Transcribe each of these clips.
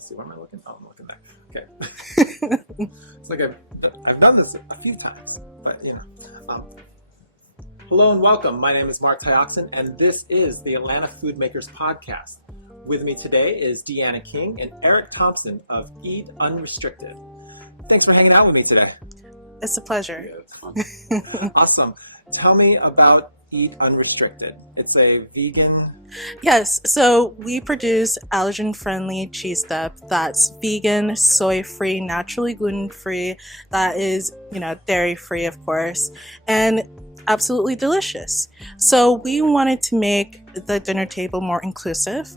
let's see, where am I looking? Oh, I'm looking there. Okay. It's like I've done this a few times, but you know. Hello and welcome. My name is Mark Tyoxin, and this is the Atlanta Food Makers Podcast. With me today is Deanna King and Eric Thompson of Eat Unrestricted. Thanks for hanging out with me today. It's a pleasure. Yeah, it's fun. Awesome. Tell me about Eat Unrestricted. It's a vegan... Yes, so we produce allergen-friendly cheese dip that's vegan, soy-free, naturally gluten-free, that is, dairy-free, of course, and absolutely delicious. So we wanted to make the dinner table more inclusive,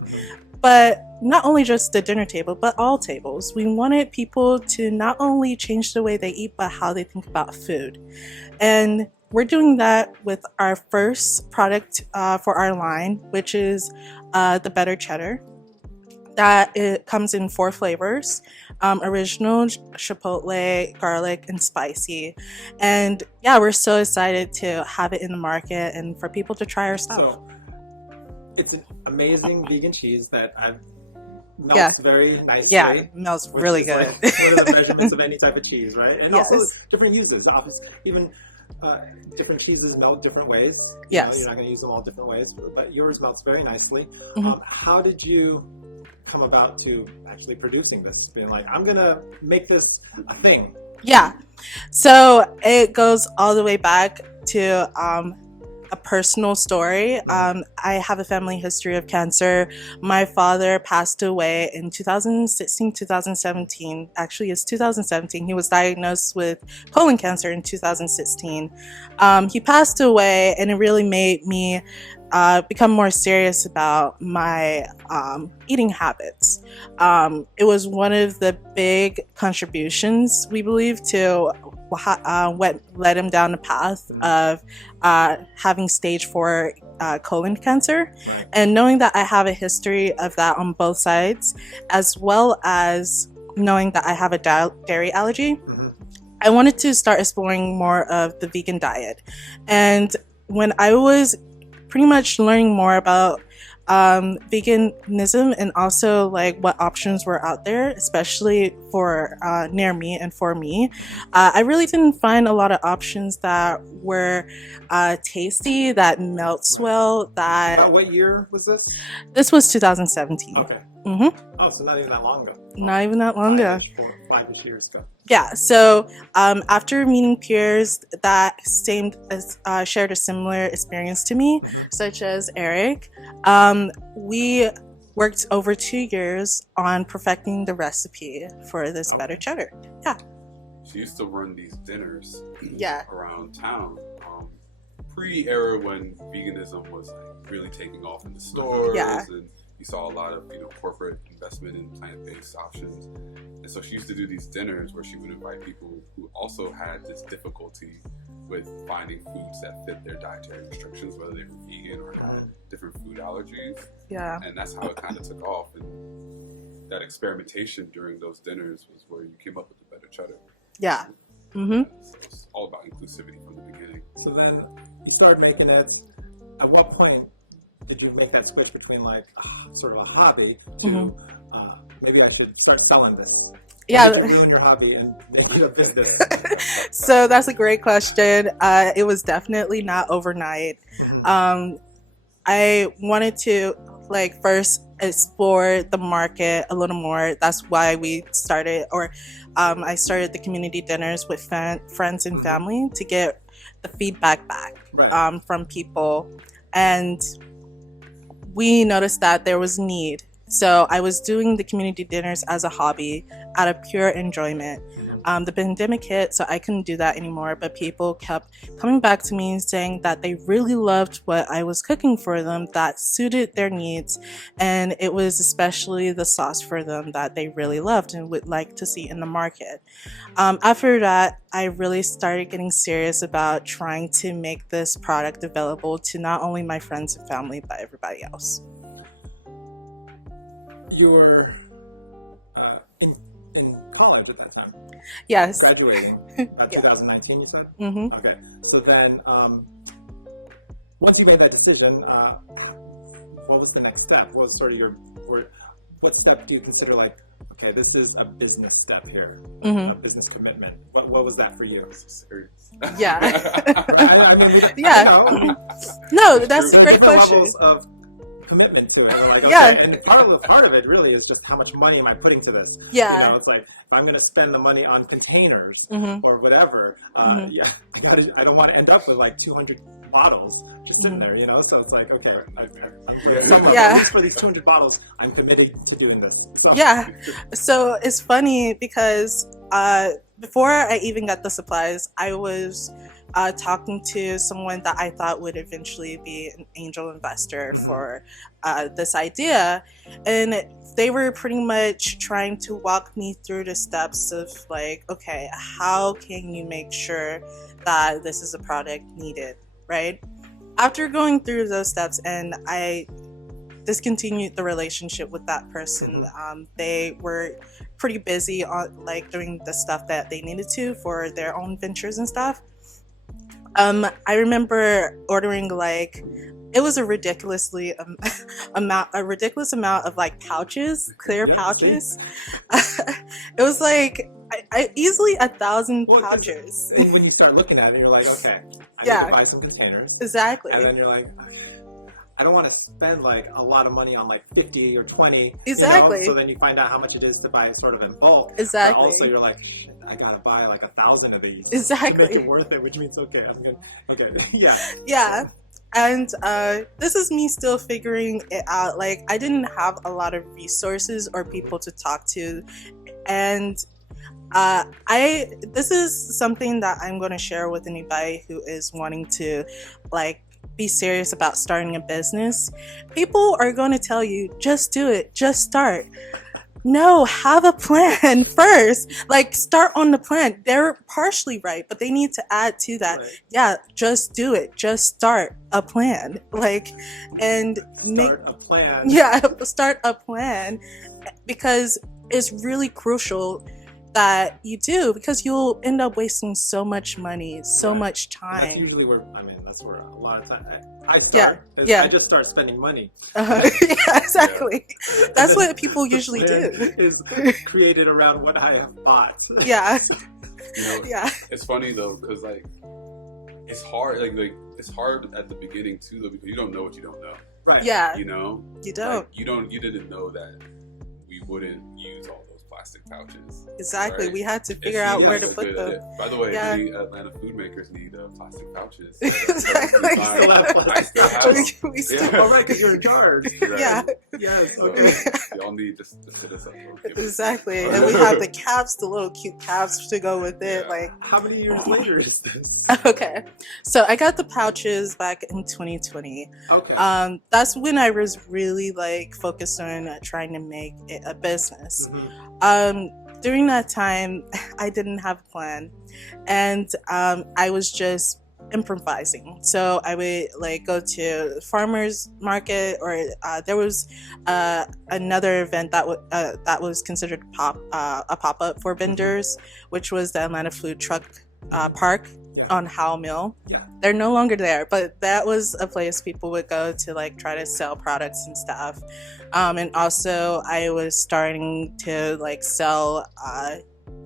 but not only just the dinner table, but all tables. We wanted people to not only change the way they eat, but how they think about food. And we're doing that with our first product for our line, which is the Better Cheddar. It comes in 4 flavors, original, chipotle, garlic, and spicy. And yeah, we're so excited to have it in the market and for people to try our stuff. So, it's an amazing vegan cheese that melts very nicely. Yeah, it melts really good. Like one of the measurements of any type of cheese, right? And yes. Also different uses. Even different cheeses melt different ways. Yes. You're not going to use them all different ways, but yours melts very nicely. Mm-hmm. How did you come about to actually producing this? Being like, I'm going to make this a thing. Yeah. So it goes all the way back to a personal story. I have a family history of cancer. My father passed away in 2017. Actually, it's 2017. He was diagnosed with colon cancer in 2016. He passed away, and it really made me become more serious about my eating habits. It was one of the big contributions, we believe, to what led him down the path of having stage 4 colon cancer. Right. And knowing that I have a history of that on both sides, as well as knowing that I have a dairy allergy, I wanted to start exploring more of the vegan diet. And when I was pretty much learning more about veganism and also like what options were out there, especially for near me and for me, I really didn't find a lot of options that were tasty, that melts well. What year was this? This was 2017. Okay. Mm-hmm. Oh, so not even that long ago. Not even that long ago. 5-ish years ago. Yeah, so after meeting peers that shared a similar experience to me, such as Eric, we worked over 2 years on perfecting the recipe for this Better Cheddar. Yeah. She used to run these dinners around town, pre-era when veganism was like really taking off in the stores, and you saw a lot of corporate investment in plant-based options. And so she used to do these dinners where she would invite people who also had this difficulty with finding foods that fit their dietary restrictions, whether they were vegan or had different food allergies. Yeah. And that's how it kind of took off. And that experimentation during those dinners was where you came up with the Better Cheddar. Yeah. Mm-hmm. So it's all about inclusivity from the beginning. So then you started making it. At what point did you make that switch between like sort of a hobby to maybe I should start selling this? Yeah. You ruin your hobby and make it a business. So that's a great question. It was definitely not overnight. I wanted to first explore the market a little more. That's why we started, I started the community dinners with friends and family to get the feedback back from people. And we noticed that there was need. So I was doing the community dinners as a hobby out of pure enjoyment. The pandemic hit, so I couldn't do that anymore, but people kept coming back to me saying that they really loved what I was cooking for them that suited their needs, and it was especially the sauce for them that they really loved and would like to see in the market. After that, I really started getting serious about trying to make this product available to not only my friends and family, but everybody else. You were in college at that time? Yes. Graduating. 2019, you said? Mm-hmm. Okay. So then, once you made that decision, what was the next step? What was sort of what step do you consider like, okay, this is a business step here, Mm-hmm. a business commitment. What was that for you? Yeah. I mean, Yeah. you know, No, that's a there's great different question. levels of commitment to it. And like, okay, Yeah. and part of it really is just how much money am I putting to this? Yeah. You know, it's like if I'm going to spend the money on containers Mm-hmm. or whatever, Mhm. yeah, I don't want to end up with like 200 bottles just sitting there, you know. So it's like, okay, Yeah. at least for these 200 bottles, I'm committed to doing this. So, Yeah. So it's funny because before I even got the supplies, I was talking to someone that I thought would eventually be an angel investor for this idea. And they were pretty much trying to walk me through the steps of like, okay, how can you make sure that this is a product needed, right? After going through those steps, and I discontinued the relationship with that person. They were pretty busy on like doing the stuff that they needed to for their own ventures and stuff. I remember ordering like it was a ridiculous amount of like pouches, clear pouches. It was like I easily 1,000 pouches. And when you start looking at it, you're like, okay, I need to buy some containers. Exactly. And then you're like, I don't want to spend like a lot of money on like 50 or 20. Exactly. You know? So then you find out how much it is to buy it sort of in bulk. Exactly. But also you're like, shit, I gotta buy like 1,000 of these. Exactly. To make it worth it, which means okay, I'm good. Okay, yeah. Yeah. And this is me still figuring it out. Like I didn't have a lot of resources or people to talk to, and this is something that I'm going to share with anybody who is wanting to like be serious about starting a business. People are going to tell you, just do it, just start. No, have a plan first. Like start on the plan. They're partially right, but they need to add to that. Right. Yeah, just do it. Just start a plan. Like, and Start a plan. Yeah, start a plan, because it's really crucial that you do, because you'll end up wasting so much money, so much That's time. usually that's where a lot of time I start. Yeah. I just start spending money. Yeah, exactly. That's what people usually do. Is created around what I have bought. Yeah. You know, Yeah. It's funny though, because like it's hard. Like it's hard at the beginning too, though, because you don't know what you don't know. Right. Yeah. You know. You don't. Like, you didn't know that we wouldn't use all those plastic pouches. Exactly. Right? We had to figure out where to put them. By the way, Yeah. the Atlanta food makers need plastic pouches. Exactly. I still have I still have them. We still. Oh, right, because you're in charge. Right. Yeah. Yes. So, Okay. y'all need just hit us up. Exactly. And we have the caps, the little cute caps to go with it. Yeah. Like, How many years later is this? okay. So I got the pouches back in 2020. Okay. That's when I was really like focused on trying to make it a business. Mhm. During that time, I didn't have a plan, and I was just improvising. So I would like go to farmers market, or there was another event that was considered a pop-up for vendors, which was the Atlanta Food Truck Park. Yeah. On Howell Mill. Yeah. They're no longer there, but that was a place people would go to like try to sell products and stuff. And also I was starting to like sell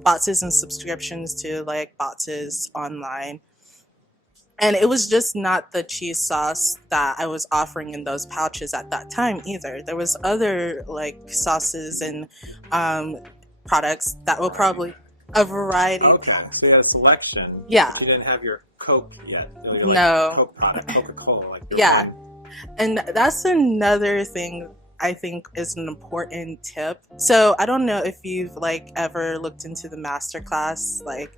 boxes and subscriptions to like boxes online. And it was just not the cheese sauce that I was offering in those pouches at that time either. There was other like sauces and products that will probably a variety. Okay. So you had a selection. Yeah. You didn't have your Coke yet. Like No. Coke product, Coca-Cola. Like Yeah. And that's another thing I think is an important tip. So I don't know if you've like ever looked into the masterclass, like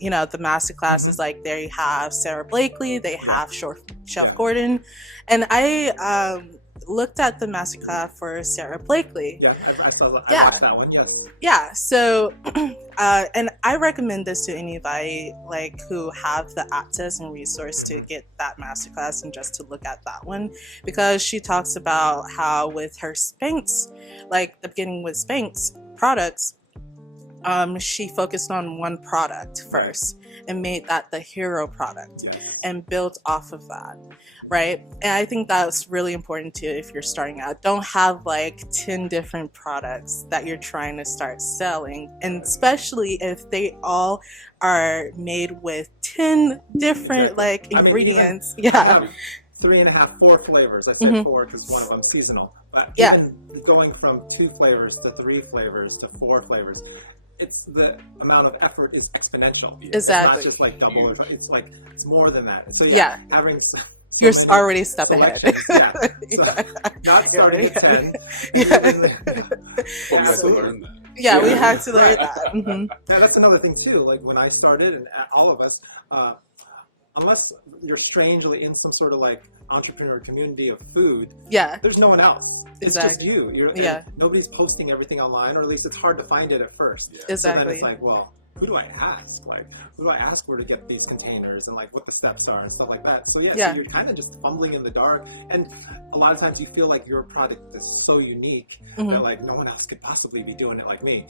you know, the masterclass is like there you have Sarah Blakely, they have Chef Gordon, and I looked at the masterclass for Sarah Blakely. Yeah, I saw that. Yeah. I watched that one. Yes. Yeah, so and I recommend this to anybody like who have the access and resource to get that masterclass and just to look at that one, because she talks about how with her Spanx, like the beginning with Spanx products, she focused on one product first and made that the hero product and built off of that, right? And I think that's really important too if you're starting out. Don't have like 10 different products that you're trying to start selling, and especially if they all are made with 10 different like ingredients. I have 3.5, 4 flavors. I said 4 because one of them's seasonal. But even going from 2 flavors to 3 flavors to 4 flavors, it's the amount of effort is exponential. Exactly. It's not just like double, or it's like it's more than that. So having you're already a step ahead. So not starting at 10. We had to learn that. Yeah, we had to learn that. Yeah, that's another thing too. Like when I started, and all of us, unless you're strangely in some sort of like entrepreneur community of food, there's no one else. It's just you. Nobody's posting everything online, or at least it's hard to find it at first. Exactly. So then it's like, well, who do I ask? Like, who do I ask where to get these containers and like what the steps are and stuff like that? So so you're kind of just fumbling in the dark, and a lot of times you feel like your product is so unique that like no one else could possibly be doing it like me.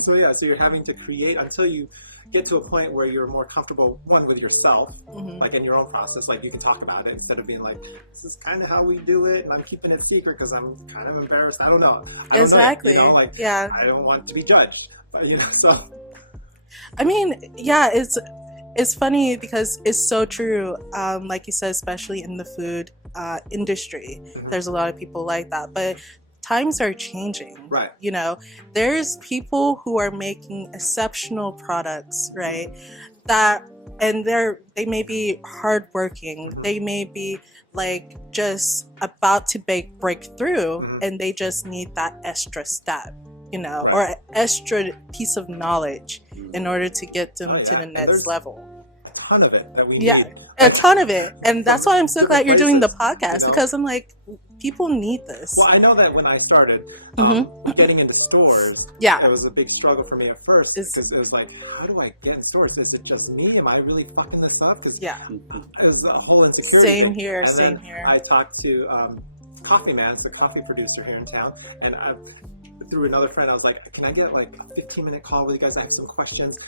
So you're having to create until you get to a point where you're more comfortable, one, with yourself, like in your own process, like you can talk about it instead of being like, this is kind of how we do it and I'm keeping it secret because I'm kind of embarrassed. I don't know. Exactly. I don't want to be judged. So I mean, it's funny because it's so true. Like you said, especially in the food industry, there's a lot of people like that, but times are changing, right? There's people who are making exceptional products, right? And they may be hardworking, they may be like just about to break through, and they just need that extra step, or an extra piece of knowledge in order to get them to the next level. A ton of it that we need. A ton of it, and that's why I'm so glad you're doing the podcast because I'm like, people need this. Well, I know that when I started getting into stores, it was a big struggle for me at first because it was like, how do I get in stores? Is it just me? Am I really fucking this up? Because there's a whole insecurity. Same here. I talked to Coffee Man, it's a coffee producer here in town, and through another friend, I was like, can I get like a 15-minute call with you guys? I have some questions.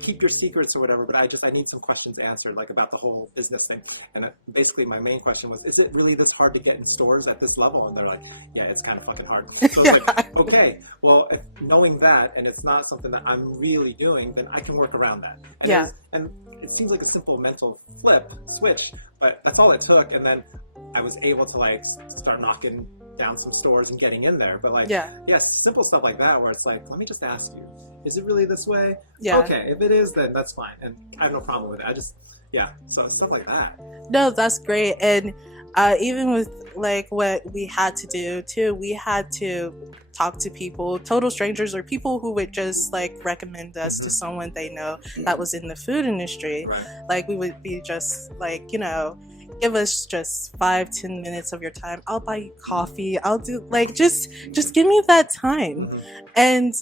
Keep your secrets or whatever, but I need some questions answered, like about the whole business thing. And basically my main question was, is it really this hard to get in stores at this level? And they're like, yeah, it's kind of fucking hard. So it's like, okay, well, knowing that, and it's not something that I'm really doing, then I can work around that. And it seems like a simple mental switch, but that's all it took. And then I was able to like start knocking down some stores and getting in there, but like simple stuff like that where it's like, let me just ask you, is it really this way? Okay, if it is, then that's fine, and I have no problem with it. I just so stuff like that. No, that's great. And even with like what we had to do too, we had to talk to people, total strangers, or people who would just like recommend us to someone they know that was in the food industry. Like we would be just like, give us just 5-10 minutes of your time. I'll buy you coffee. I'll do like just give me that time. And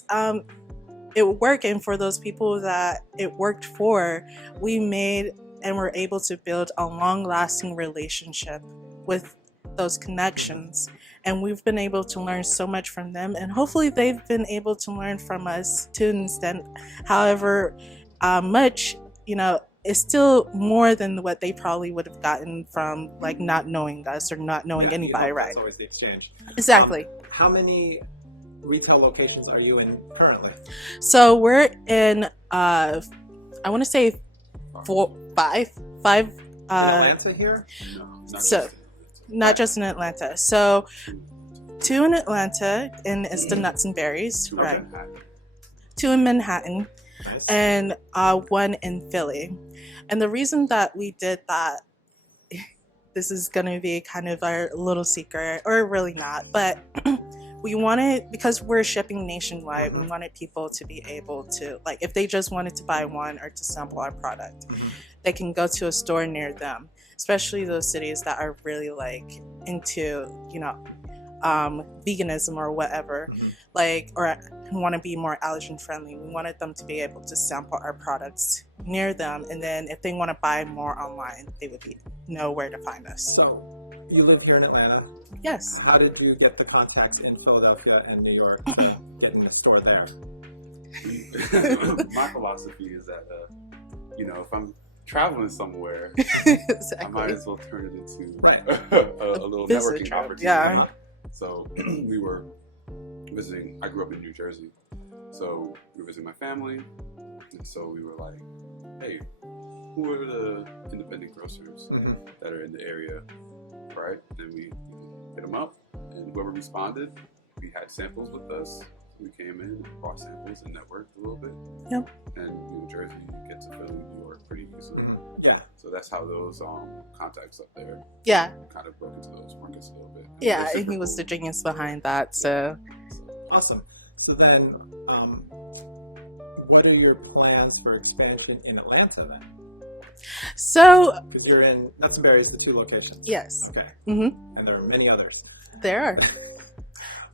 it worked. And for those people that it worked for, we made and were able to build a long-lasting relationship with those connections. And we've been able to learn so much from them, and hopefully they've been able to learn from us to an extent. However much, it's still more than what they probably would have gotten from like not knowing us or not knowing anybody, right? It's always the exchange. Exactly. How many retail locations are you in currently? So we're in, I want to say 5. In Atlanta here? No, not just in Atlanta. So 2 in Atlanta, and it's the Nuts and Berries, right? 2 in Manhattan. Nice. And 1 in Philly. And the reason that we did that, this is going to be kind of our little secret, or really not, but we wanted, because we're shipping nationwide, we wanted people to be able to, like, if they just wanted to buy one or to sample our product, they can go to a store near them, especially those cities that are really like into, veganism or whatever, like, or want to be more allergen friendly. We wanted them to be able to sample our products near them, and then if they want to buy more online, they would know where to find us. So you live here in Atlanta. Yes. How did you get the contacts in Philadelphia and New York to get in the store there? My philosophy is that, if I'm traveling somewhere, Exactly. I might as well turn it into Right. a little networking trip, opportunity. yeah. So we were visiting. I grew up in New Jersey, so we were visiting my family, and so we were like, "Hey, who are the independent grocers that are in the area?" Right? And we hit them up, and whoever responded, we had samples with us. We came in, brought samples, and networked a little bit. Yep. And New Jersey, you get to Philly, New York pretty easily. Yeah. So that's how those contacts up there kind of broke into those markets a little bit. Yeah, and he was the genius behind that. So awesome. So then, what are your plans for expansion in Atlanta then? So because you're in Nuts and Berries, the 2 locations. Yes. Okay. Mm-hmm. And there are many others. There are.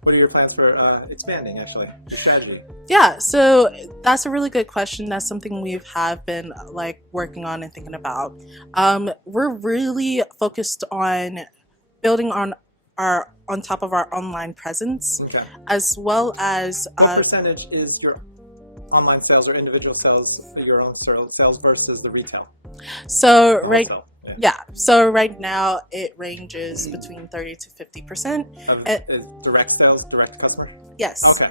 What are your plans for expanding, actually? Your strategy? Yeah, so that's a really good question. That's something we have been working on and thinking about. We're really focused on building on top of our online presence, as well as what percentage is your online sales or individual sales, your own sales versus the retail? So so right now it ranges between 30 to 50%. Direct sales, direct customer? Yes. Okay.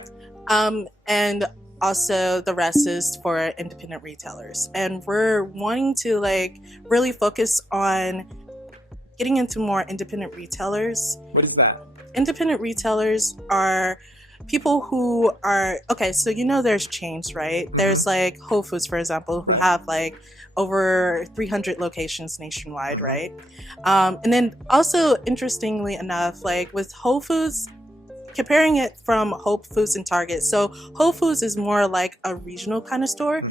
And also the rest is for independent retailers. And we're wanting to really focus on getting into more independent retailers. What is that? Independent retailers are people who are, so there's chains, right? There's Whole Foods, for example, who have over 300 locations nationwide, right? And then also, interestingly enough, with Whole Foods, comparing it from Whole Foods and Target. So Whole Foods is more like a regional kind of store.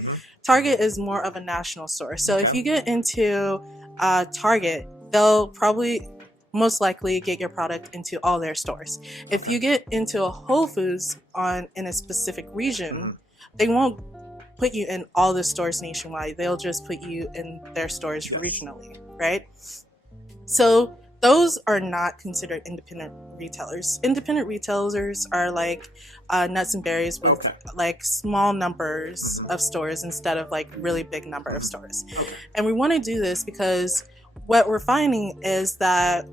Target is more of a national store. So if you get into Target, they'll probably most likely get your product into all their stores. If you get into a Whole Foods in a specific region, they won't put you in all the stores nationwide. They'll just put you in their stores regionally, right? So those are not considered independent retailers. Independent retailers are Nuts and Berries with small numbers of stores instead of really big number of stores. And we want to do this because what we're finding is that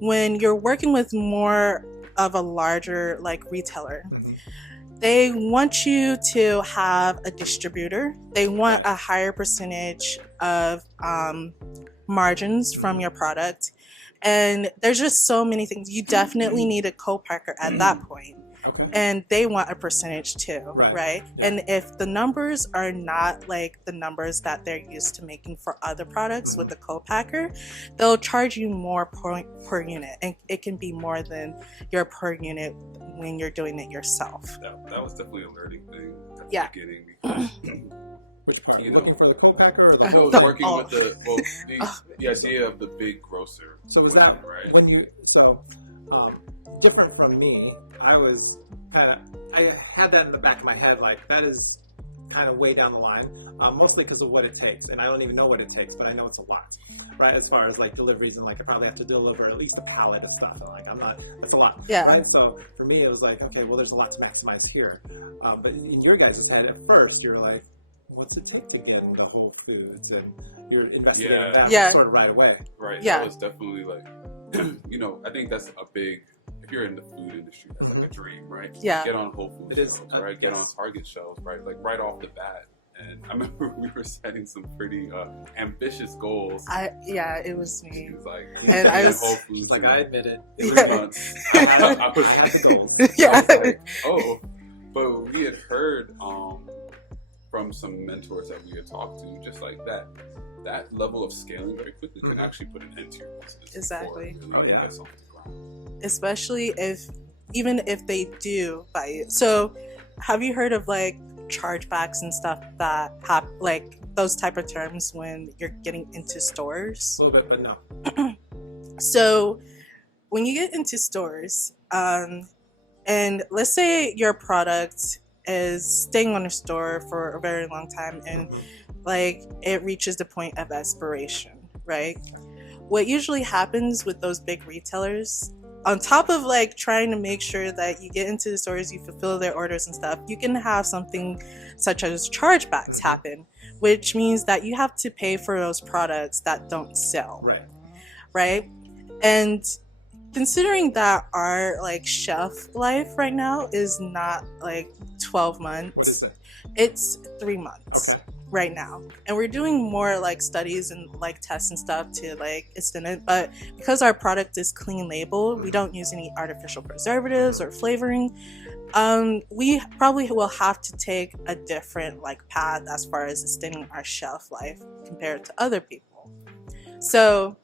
when you're working with more of a larger retailer, they want you to have a distributor. They want a higher percentage of margins from your product. And there's just so many things. You definitely need a co-packer at that point. And they want a percentage too, right? Yeah. And if the numbers are not the numbers that they're used to making for other products with the co-packer, they'll charge you more per unit. And it can be more than your per unit when you're doing it yourself. That was definitely a learning thing at the beginning. Because which part? Looking for the co-packer or I was working with the idea of the big grocer. So was that right? When you different from me? I had that in the back of my head, that is kind of way down the line, mostly because of what it takes, and I don't even know what it takes, but I know it's a lot, right? As far as deliveries, and I probably have to deliver at least a pallet of stuff, and that's a lot, right? So for me, it was okay, well, there's a lot to maximize here, but in your guys' head, at first, you're what's it take to get into Whole Foods, and you're investigating that sort of right away. Right. Yeah. That was definitely I think that's a big. If you're in the food industry, that's a dream, right? Yeah. Get on Whole Foods shelves, right? Get on Target shelves, right? Right off the bat. And I remember we were setting some pretty ambitious goals. It was me. She was and I was Whole Foods. I admit it. 3 months. I had the goals. Yeah. I was but we had heard from some mentors that we had talked to, just that level of scaling very quickly can actually put an end to your business. Exactly. Really get something to ground. Especially even if they do buy it. So have you heard of chargebacks and stuff that have those type of terms when you're getting into stores? A little bit, but no. So when you get into stores, and let's say your product is staying on a store for a very long time, and it reaches the point of expiration, right? what usually happens with those big retailers, on top of like trying to make sure that you get into the stores, you fulfill their orders and stuff, you can have something such as chargebacks happen, which means that you have to pay for those products that don't sell. Right? And considering that our like shelf life right now is not like 12 months. What is it? It's 3 months. Okay. Right now, and we're doing more like studies and like tests and stuff to like extend it, but because our product is clean label, we don't use any artificial preservatives or flavoring, we probably will have to take a different like path as far as extending our shelf life compared to other people. So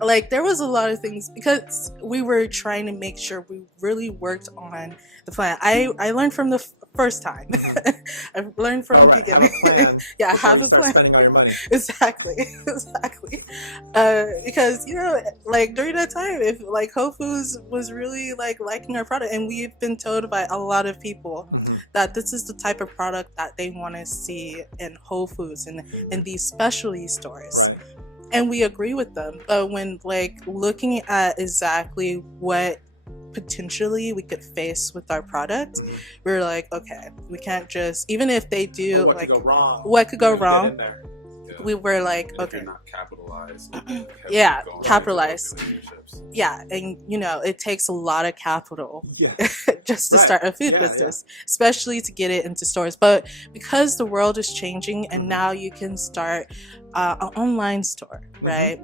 like there was a lot of things because we were trying to make sure we really worked on the plan. I learned from the first time. I learned from the beginning. Yeah, I have a plan. Exactly. Because you know, like during that time, if like Whole Foods was really like liking our product, and we've been told by a lot of people that this is the type of product that they want to see in Whole Foods and in these specialty stores. Right. And we agree with them. But when like looking at exactly what potentially we could face with our product, we were like, okay, we can't just, even if they do what could go wrong, we were like, and okay, not capitalized. Capitalize. Yeah, and you know, it takes a lot of capital just to start a food business, especially to get it into stores. But because the world is changing and now you can start an online store, right?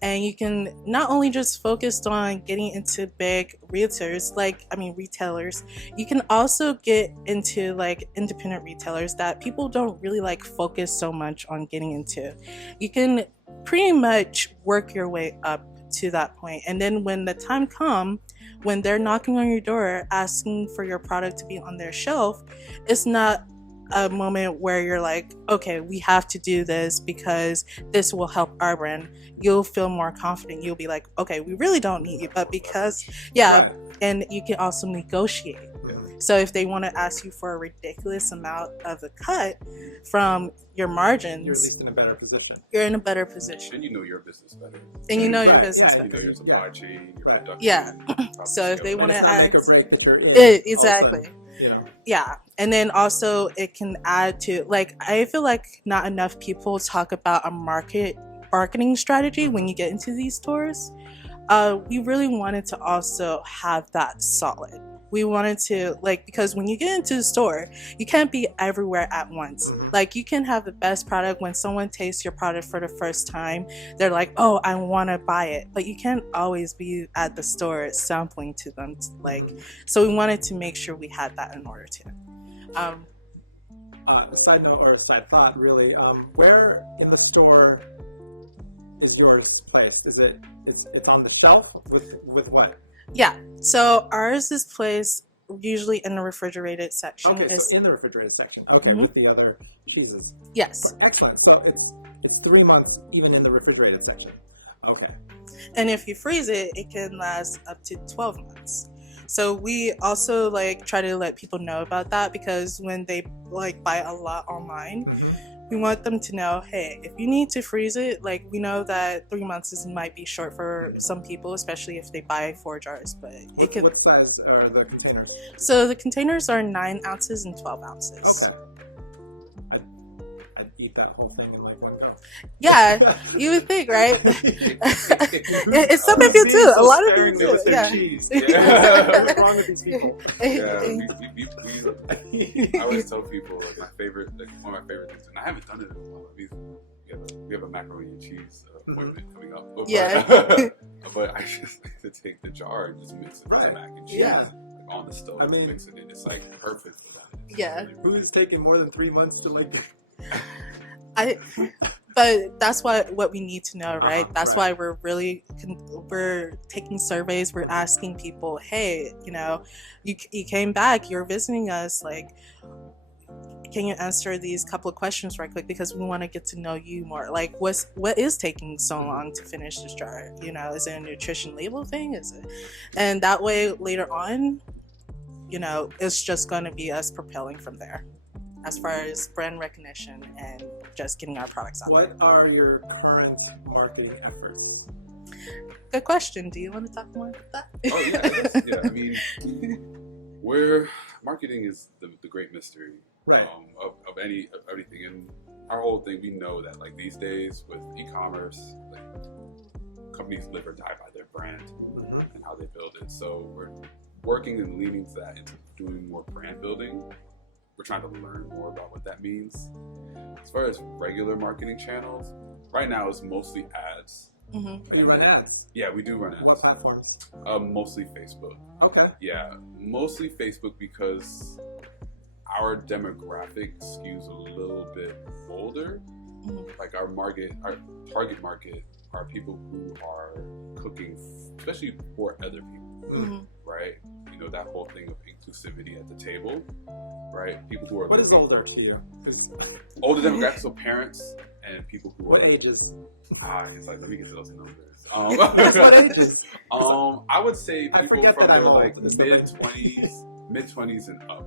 And you can not only just focus on getting into big retailers, you can also get into like independent retailers that people don't really like focus so much on getting into. You can pretty much work your way up to that point, and then when the time comes when they're knocking on your door asking for your product to be on their shelf, it's not a moment where you're like, okay, we have to do this because this will help our brand. You'll feel more confident. You'll be like, okay, we really don't need you, but because and you can also negotiate. So if they want to ask you for a ridiculous amount of the cut from your margins, you're at least in a better position. You're in a better position. And you know your business better. And you know your business better. You know your supply chain, your production. Yeah. So if they want to add... make or break that you're in. Exactly. Yeah. And then also it can add to, like, I feel like not enough people talk about a marketing strategy when you get into these stores. We really wanted to also have that solid. We wanted to, like, because when you get into the store, you can't be everywhere at once. Like, you can have the best product. When someone tastes your product for the first time, they're like, oh, I want to buy it. But you can't always be at the store sampling to them. Like, so we wanted to make sure we had that in order to. A side note or a side thought, really, where in the store is yours placed? Is it's on the shelf with what? Yeah, so ours is placed usually in the refrigerated section. Okay, so in the refrigerated section. Okay, with the other cheeses. Yes. Excellent. So it's 3 months even in the refrigerated section. Okay. And if you freeze it, it can last up to 12 months. So we also like try to let people know about that, because when they like buy a lot online, we want them to know, hey, if you need to freeze it, like, we know that 3 months might be short for some people, especially if they buy 4 jars, but it can... What size are the containers? So the containers are 9 ounces and 12 ounces. Okay. I'd eat that whole thing in like one go. Yeah, you would think, right? It's some of you too. A lot of people do. Yeah. What's wrong with these people? I always tell people like my favorite, like one of my favorite things, and I haven't done it in a while. We have a macaroni and cheese appointment coming up. But I just like to take the jar and just mix it with the mac and cheese. Like on the stove, mix it in. It's like perfect for that. Who's taking more than 3 months to like? But that's what we need to know, right? That's why we're taking surveys. We're asking people, hey, you know, you came back, you're visiting us, like, can you answer these couple of questions right quick, because we want to get to know you more. Like, what is taking so long to finish this jar? You know, is it a nutrition label thing? Is it? And that way later on, you know, it's just going to be us propelling from there as far as brand recognition and just getting our products out. What are your current marketing efforts? Good question. Do you want to talk more about that? Oh yeah, I guess, yeah. I mean, marketing is the great mystery, right? Of everything, and our whole thing. We know that like these days with e-commerce, like companies live or die by their brand and how they build it. So we're working and leaning to that into doing more brand building. We're trying to learn more about what that means. As far as regular marketing channels, right now it's mostly ads. Mm-hmm. You run ads? Yeah, we do run ads. What platforms? Mostly Facebook. Okay. Yeah, mostly Facebook because our demographic skews a little bit older. Like our target market are people who are cooking, especially for other people, right? You know, that whole thing of inclusivity at the table, right? People who are what is older to you? Older demographics, so parents and people who what are ages? It's like, let me get to those numbers. What ages? I would say people from their like mid 20s and up,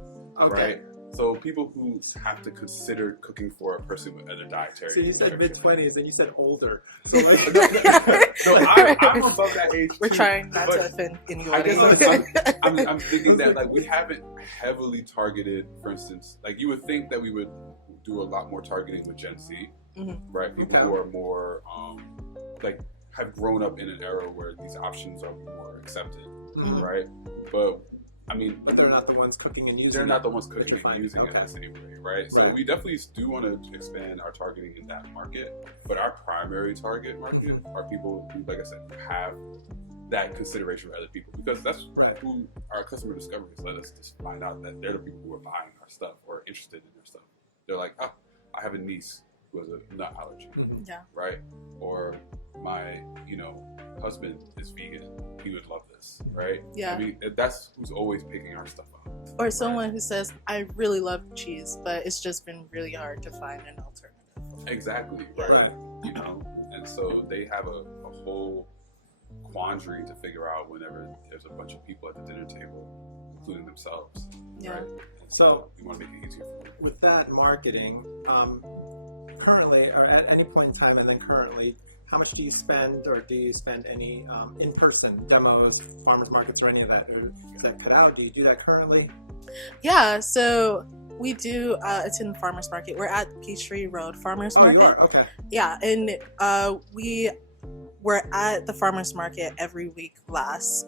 right? So people who have to consider cooking for a person with other dietary. So you said mid-20s and you said older. So like, so I'm above that age. We're too, trying not to offend anyone. I guess I'm thinking that like we haven't heavily targeted. For instance, like you would think that we would do a lot more targeting with Gen Z, right? People who are more like have grown up in an era where these options are more accepted, right? But they're not the ones cooking and using. They're not the ones cooking and using it anyway, right? So we definitely do want to expand our targeting in that market. But our primary target market are people who, like I said, have that consideration for other people, because that's who our customer discoveries let us just find out that they're the people who are buying our stuff or interested in their stuff. They're like, I have a niece who has a nut allergy, right? Or my, husband is vegan. He would love this, right? Yeah. I mean, that's who's always picking our stuff up. Or someone who says, I really love cheese, but it's just been really hard to find an alternative. Exactly, right? And so they have a whole quandary to figure out whenever there's a bunch of people at the dinner table, including themselves. Yeah. Right? So we want to make it easier for them. With that marketing, currently, or at any point in time, and then currently, how much do you spend, or do you spend any in-person demos, farmers markets, or any of that? Or is that cut out? Do you do that currently? Yeah, so we do attend the farmers market. We're at Peachtree Road Farmers Market. You are? Okay. Yeah, and we were at the farmers market every week last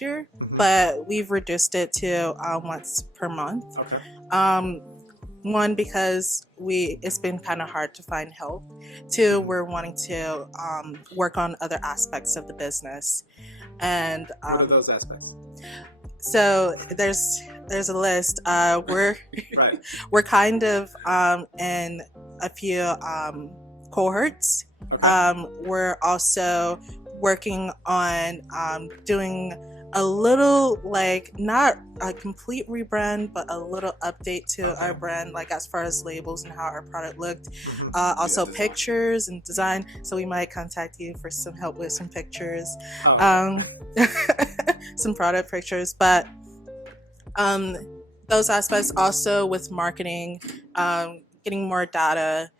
year, but we've reduced it to once per month. Okay. One, because it's been kind of hard to find help. Two, we're wanting to work on other aspects of the business. And what are those aspects? So there's a list. We're we're kind of in a few cohorts. Okay. We're also working on doing a little, like, not a complete rebrand, but a little update to our brand, like as far as labels and how our product looked. Also pictures and design. So we might contact you for some help with some pictures, some product pictures. But those aspects also with marketing, getting more data,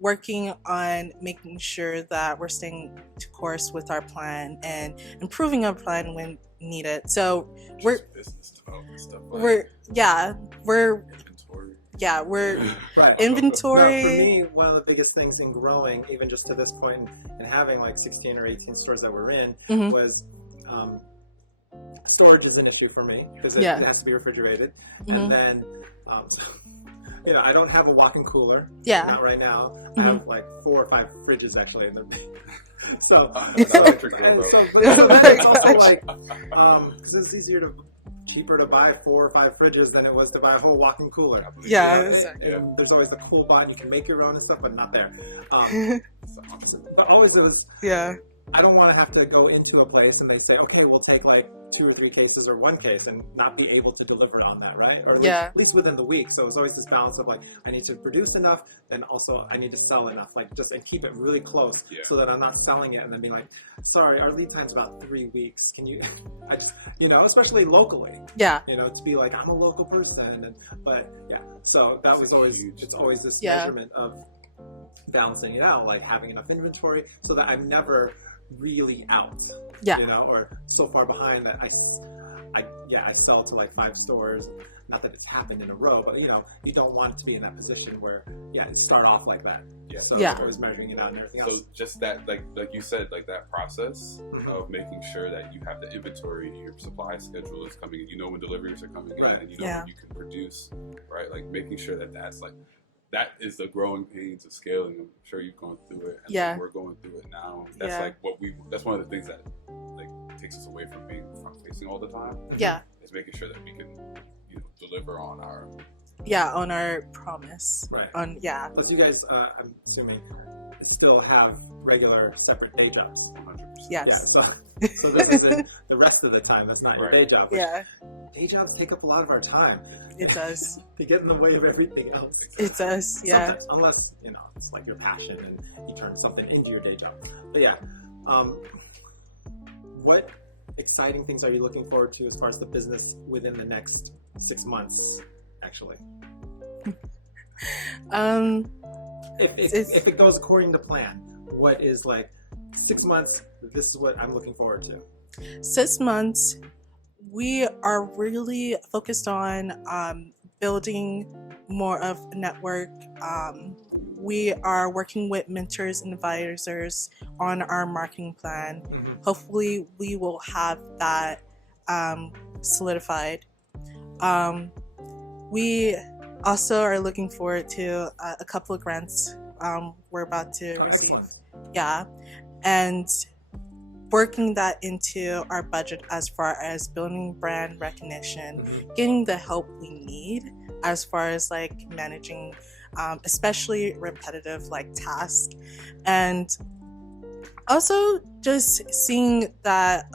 working on making sure that we're staying to course with our plan and improving our plan when needed. So we're business development stuff. We're inventory. No, for me, one of the biggest things in growing, even just to this point, and having like 16 or 18 stores that we're in, was storage is an issue for me because it has to be refrigerated, and then. I don't have a walk-in cooler. Yeah. Not right now. I have like 4 or 5 fridges actually in the so it's also like because it's cheaper to buy 4 or 5 fridges than it was to buy a whole walk-in cooler. Yeah. And there's always the cool button, you can make your own and stuff, but not there. But always it was I don't want to have to go into a place and they say, okay, we'll take like 2 or 3 cases or 1 case and not be able to deliver on that, right? Or at least within the week. So it's always this balance of like, I need to produce enough, then also I need to sell enough, like just, and keep it really close so that I'm not selling it and then being like, sorry, our lead time's about 3 weeks. Can you, I just, you know, especially locally. Yeah. You know, to be like, I'm a local person. But yeah, so that was always, it's always this measurement of balancing it out, like having enough inventory so that I'm never really out, you know, or so far behind that I sell to like 5 stores. Not that it's happened in a row, but you know, you don't want to be in that position where start off like that. So always measuring it out and everything else. So just that, like you said, like that process of making sure that you have the inventory, your supply schedule is coming in, you know when deliveries are coming in, and you know when you can produce, right? Like making sure that that's like, that is the growing pains of scaling. I'm sure you've gone through it, and we're going through it now. That's like that's one of the things that like takes us away from being front facing all the time. Is making sure that we can, you know, deliver on our on our promise. Plus, you guys, I'm assuming, still have regular separate day jobs. 100%. Yes. So this is the rest of the time. That's not your day job. Day jobs take up a lot of our time. It does. They get in the way of everything else. It does. Sometimes, unless, you know, it's like your passion and you turn something into your day job. But what exciting things are you looking forward to as far as the business within the next 6 months, actually? If it goes according to plan, what is like 6 months, this is what I'm looking forward to? 6 months, we are really focused on building more of a network. We are working with mentors and advisors on our marketing plan. Hopefully we will have that solidified. We also are looking forward to a couple of grants we're about to receive. Excellent. And working that into our budget as far as building brand recognition, getting the help we need as far as like managing especially repetitive like tasks, and also just seeing that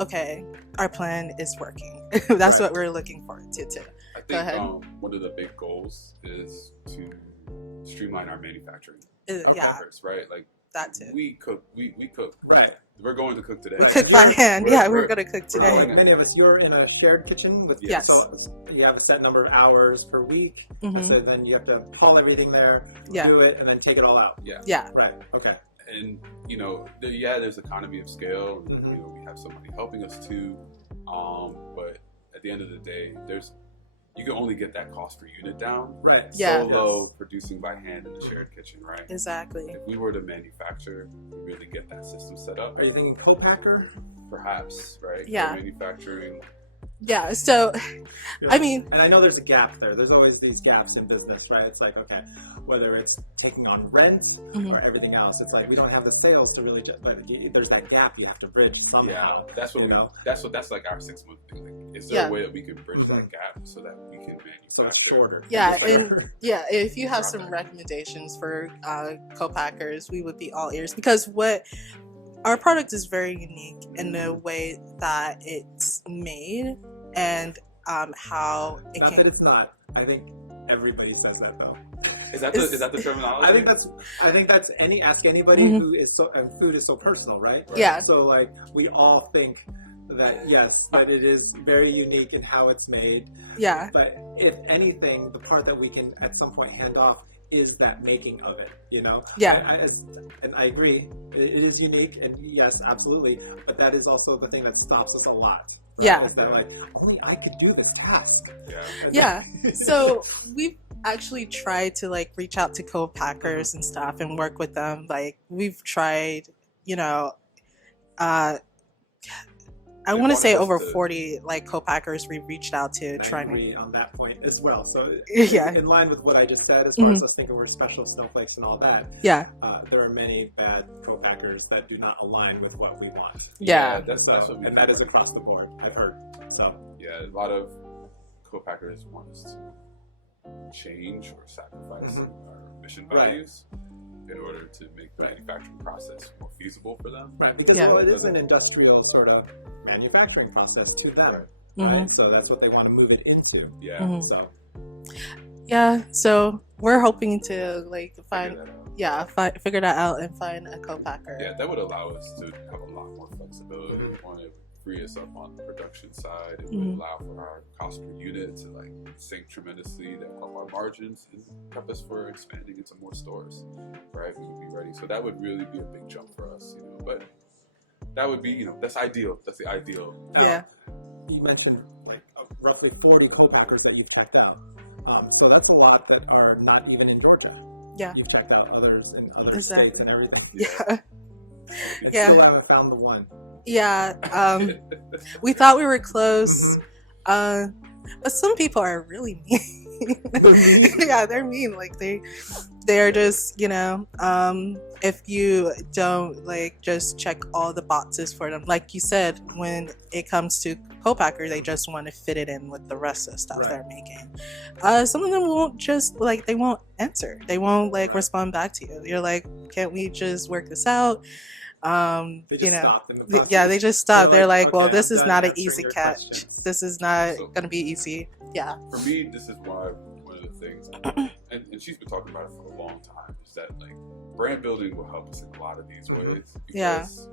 our plan is working. That's what we're looking forward to too. I think one of the big goals is to streamline our manufacturing efforts, right? Like that too. We cook. Right. We're going to cook today. We cook by hand. We're going to cook today. Like many of us, you're in a shared kitchen with so you have a set number of hours per week. So then you have to haul everything there, do it, and then take it all out. Right. Okay. And you know, there's economy of scale. And, you know, we have somebody helping us too. But at the end of the day, you can only get that cost per unit down. Right. Solo producing by hand in the shared kitchen, right? Exactly. If we were to manufacture, really get that system set up. Are you thinking co-packer? Perhaps, right? Manufacturing. Yeah, so, I mean... And I know there's a gap there. There's always these gaps in business, right? It's like, okay, whether it's taking on rent or everything else, it's like we don't have the sales to really... but there's that gap you have to bridge somehow. Yeah, that's what that's like our 6 month thing. Like, is there a way that we can bridge that gap so that we can manufacture? So it's shorter. Yeah, and if you have some recommendations for co-packers, we would be all ears. Because our product is very unique in the way that it's made and how it Not that it's not. I think everybody says that though. Is that the terminology? I think that's ask anybody who is so, and food is so personal, right? Yeah. So like we all think that that it is very unique in how it's made. Yeah. But if anything, the part that we can at some point hand off is that making of it, you know? Yeah. And I agree, it is unique, and yes, absolutely, but that is also the thing that stops us a lot. Right? Yeah. Is that like, only I could do this task. Yeah. So we've actually tried to like reach out to co-packers and stuff and work with them. Like we've tried, you know, I want to say over 40 like co-packers we reached out to trying to agree on that point as well. So in line with what I just said, as far as us thinking we're special snowflakes and all that, there are many bad co-packers that do not align with what we want. That's what we and that is across the board. I've heard. So a lot of co-packers want us to change or sacrifice our mission values. in order to make the manufacturing process more feasible for them. Right, because well, it is an industrial sort of manufacturing process to them, right? So that's what they want to move it into. Yeah. So. Yeah, so we're hoping to like figure that out and find a co-packer. Yeah, that would allow us to have a lot more flexibility. It would free us up on the production side. It would allow for our cost per unit to like sink tremendously, to help our margins and prep us for expanding into more stores. Right, we would be ready. So that would really be a big jump for us, you know. But that would be, you know, that's ideal. That's the ideal. Now, you mentioned like roughly 40 co-packers that you checked out. So that's a lot that are not even in Georgia. Yeah. You've checked out others in other states and everything. Yeah. And still haven't found the one. Yeah. We thought we were close. But some people are really mean. Yeah, they're mean. Like they're just, you know, if you don't like just check all the boxes for them, like you said, when it comes to co-packer, they just want to fit it in with the rest of the stuff they're making. Some of them won't just like, they won't answer. They won't like respond back to you. You're like, can't we just work this out? They just stop. They just stop. They're like, okay, well, this is not an easy catch. Questions. This is not going to be easy. Yeah. For me, this is why one of the things, and she's been talking about it for a long time, is that like brand building will help us in a lot of these ways. Because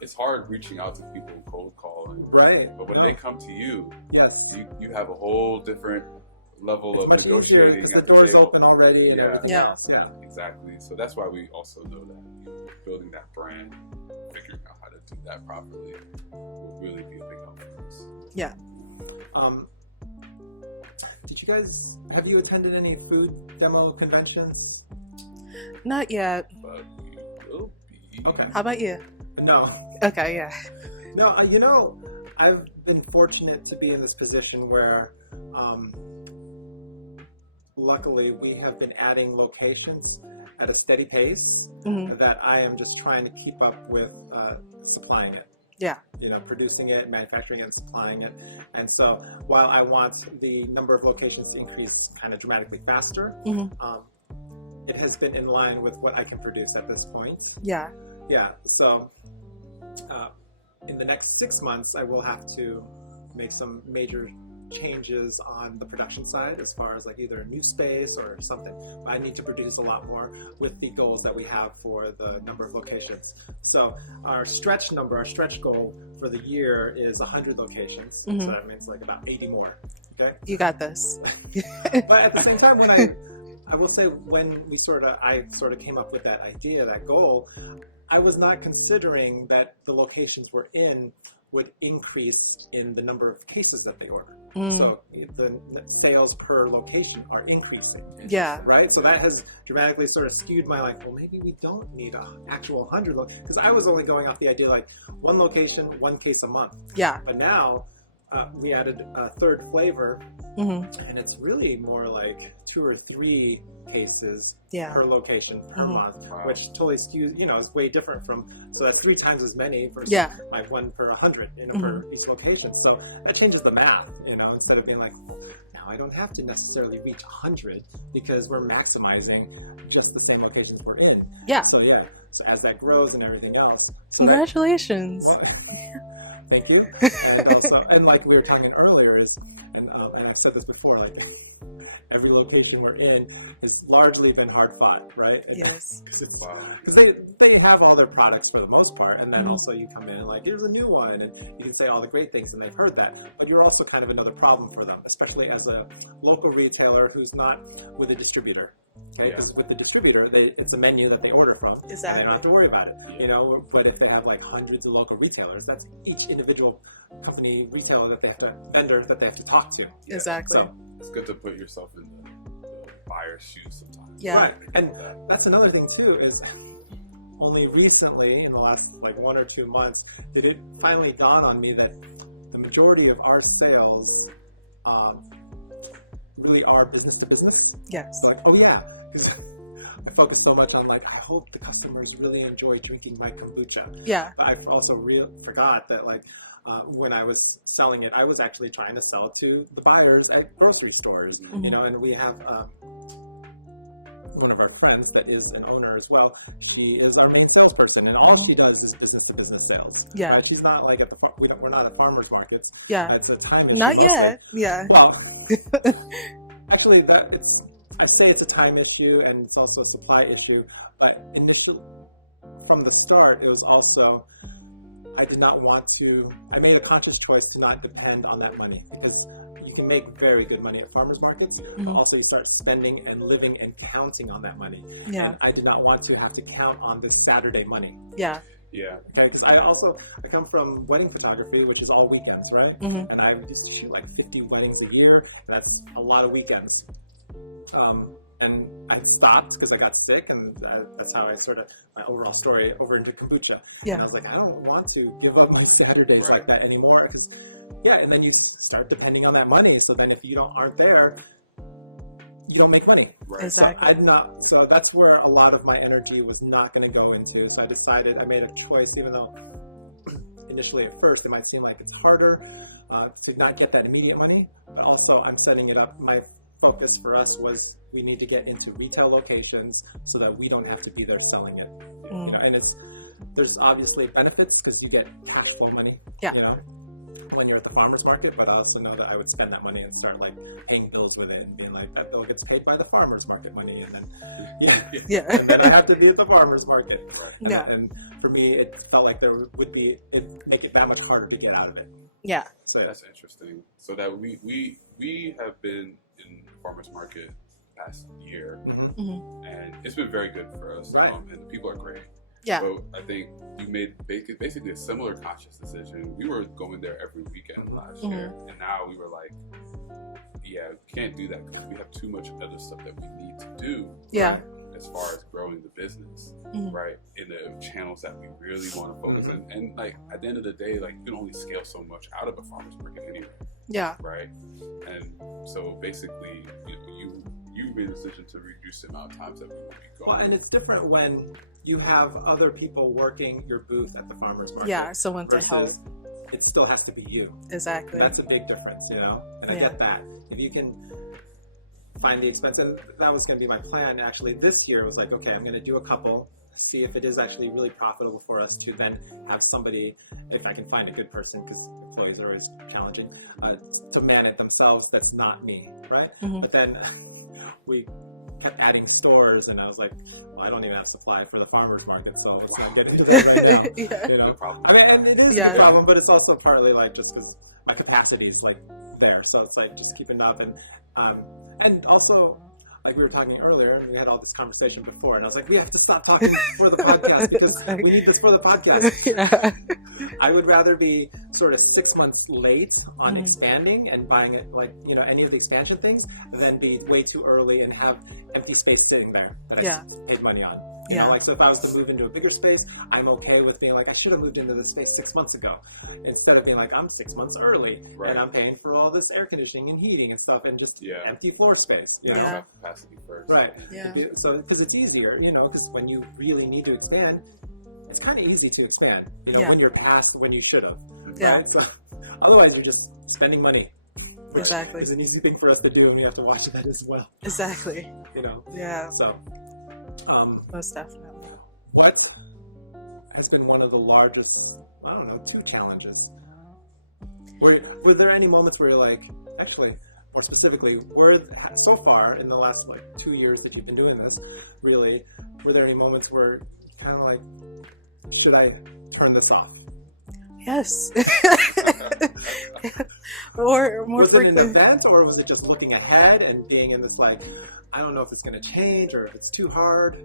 it's hard reaching out to people cold calling. Right. But when they come to you, you have a whole different level of negotiating at the door's table. open already. And everything else. Yeah. Exactly. So that's why we also know that, you know, building that brand, figuring out how to do that properly will really be a big help for us. Yeah. Have you attended any food demo conventions? Not yet. But you will be. Okay. How about you? No. Okay, yeah. No, you know, I've been fortunate to be in this position where, luckily, we have been adding locations at a steady pace that I am just trying to keep up with supplying it. Yeah. You know, producing it, manufacturing it, and supplying it. And so while I want the number of locations to increase kind of dramatically faster, it has been in line with what I can produce at this point. Yeah. Yeah. So in the next 6 months, I will have to make some major changes on the production side as far as like either a new space or something. I need to produce a lot more with the goals that we have for the number of locations. So our stretch goal for the year is 100 locations. So that means like about 80 more. Okay. You got this. But at the same time, when I will say when I sort of came up with that idea, that goal, I was not considering that the locations we're in would increase in the number of cases that they order. So the sales per location are increasing. Yeah. Right? So that has dramatically sort of skewed my like, well, maybe we don't need an actual 100 because I was only going off the idea like one location, one case a month. Yeah. But now we added a third flavor and it's really more like 2 or 3 cases per location per month, which totally skews, you know, is way different from, so that's 3 times as many versus like 1 per 100, you know, per each location. So that changes the math, you know, instead of being like, well, now I don't have to necessarily reach 100 because we're maximizing just the same locations we're in. Yeah. So as that grows and everything else. Congratulations. Thank you. And like we were talking earlier and I've said this before, like every location we're in has largely been hard fought, right? Yes. Because they have all their products for the most part, and then also you come in and like, here's a new one, and you can say all the great things, and they've heard that, but you're also kind of another problem for them, especially as a local retailer who's not with a distributor. Okay? Because with the distributor, it's a menu that they order from. Exactly. And they don't have to worry about it. You know, but if they have like hundreds of local retailers, that's each individual company, retailer vendor that they have to talk to. Exactly. So it's good to put yourself in the buyer's shoes sometimes. Yeah. Right. And that's another thing too, is only recently, in the last like 1 or 2 months, did it finally dawn on me that the majority of our sales really are business to business. Yes. So like, oh yeah, because I focus so much on like, I hope the customers really enjoy drinking my kombucha. Yeah. But I also forgot that like when I was selling it, I was actually trying to sell to the buyers at grocery stores. You know, and we have one of our friends that is an owner as well, she is our main salesperson, and all she does is business-to-business sales. Yeah. She's not like at the we're not at farmers markets. Yeah. At the time. Not yet. Yeah. Well, actually, I'd say it's a time issue, and it's also a supply issue. But initially, from the start, it was also I made a conscious choice to not depend on that money, because you can make very good money at farmers markets. Mm-hmm. Also, you start spending and living and counting on that money. Yeah. And I did not want to have to count on this Saturday money. Yeah. Yeah. Okay, because I come from wedding photography, which is all weekends, right? Mm-hmm. And I just shoot like 50 weddings a year. That's a lot of weekends. And I stopped because I got sick, and that's how I sort of, my overall story over into kombucha. Yeah. And I was like, I don't want to give up my Saturdays like that anymore, because, and then you start depending on that money. So then if you aren't there, you don't make money. Right. Exactly. So that's where a lot of my energy was not going to go into. So I made a choice, even though initially at first it might seem like it's harder to not get that immediate money, but also I'm setting it up. My focus for us was we need to get into retail locations so that we don't have to be there selling it. You know, and there's obviously benefits because you get taxable money. Yeah. You know, when you're at the farmer's market, but I also know that I would spend that money and start like paying bills with it and being like, that bill gets paid by the farmer's market money, and then and then I have to be at the farmer's market. Right. And for me, it felt like it'd make it that much harder to get out of it. Yeah. So that's interesting. So that we have been in the farmer's market past year, and it's been very good for us. Right. And the people are great. Yeah. So I think you made basically a similar conscious decision. We were going there every weekend last year, and now we were like, we can't do that because we have too much other stuff that we need to do. Yeah. Right, as far as growing the business, right, in the channels that we really want to focus on. And like at the end of the day, like you can only scale so much out of a farmer's market anyway. Yeah. Right. And so basically, you made a decision to reduce the amount of times that we will be going. Well, and it's different when you have other people working your booth at the farmer's market. Yeah, someone to help. It still has to be you. Exactly. That's a big difference, And I get that. If you can find the expense, and that was going to be my plan. Actually, this year was like, okay, I'm going to do a couple, see if it is actually really profitable for us to then have somebody, if I can find a good person, because employees are always challenging, to man it themselves. That's not me, right? But then we kept adding stores, and I was like, well, I don't even have supply for the farmer's market, so let's not get into that right now. I mean, and it is a problem, but it's also partly like just because my capacity is like there, so it's like just keeping up, and also like we were talking earlier, and we had all this conversation before, and I was like, we have to stop talking for the podcast because we need this for the podcast. I would rather be sort of 6 months late on expanding and buying it, like, any of the expansion things, than be way too early and have empty space sitting there that I paid money on. You know, like, so if I was to move into a bigger space, I'm okay with being like, I should have moved into this space 6 months ago, instead of being like, I'm 6 months early, and I'm paying for all this air conditioning and heating and stuff, and just empty floor space. Capacity first. Right. Yeah. So, because it's easier, because when you really need to expand, it's kind of easy to expand, when you're past when you should have. Yeah. Right? So, otherwise, you're just spending money. Right? Exactly. It's an easy thing for us to do, and we have to watch that as well. Exactly. Yeah. So, most definitely. What has been one of the largest, I don't know, 2 challenges? Were there any moments where you're like, actually, more specifically, so far in the last 2 years that you've been doing this, really, were there any moments where kind of like, should I turn this off? Yes. Or more was frequent. Was it an event, or was it just looking ahead and being in this like, I don't know if it's going to change or if it's too hard?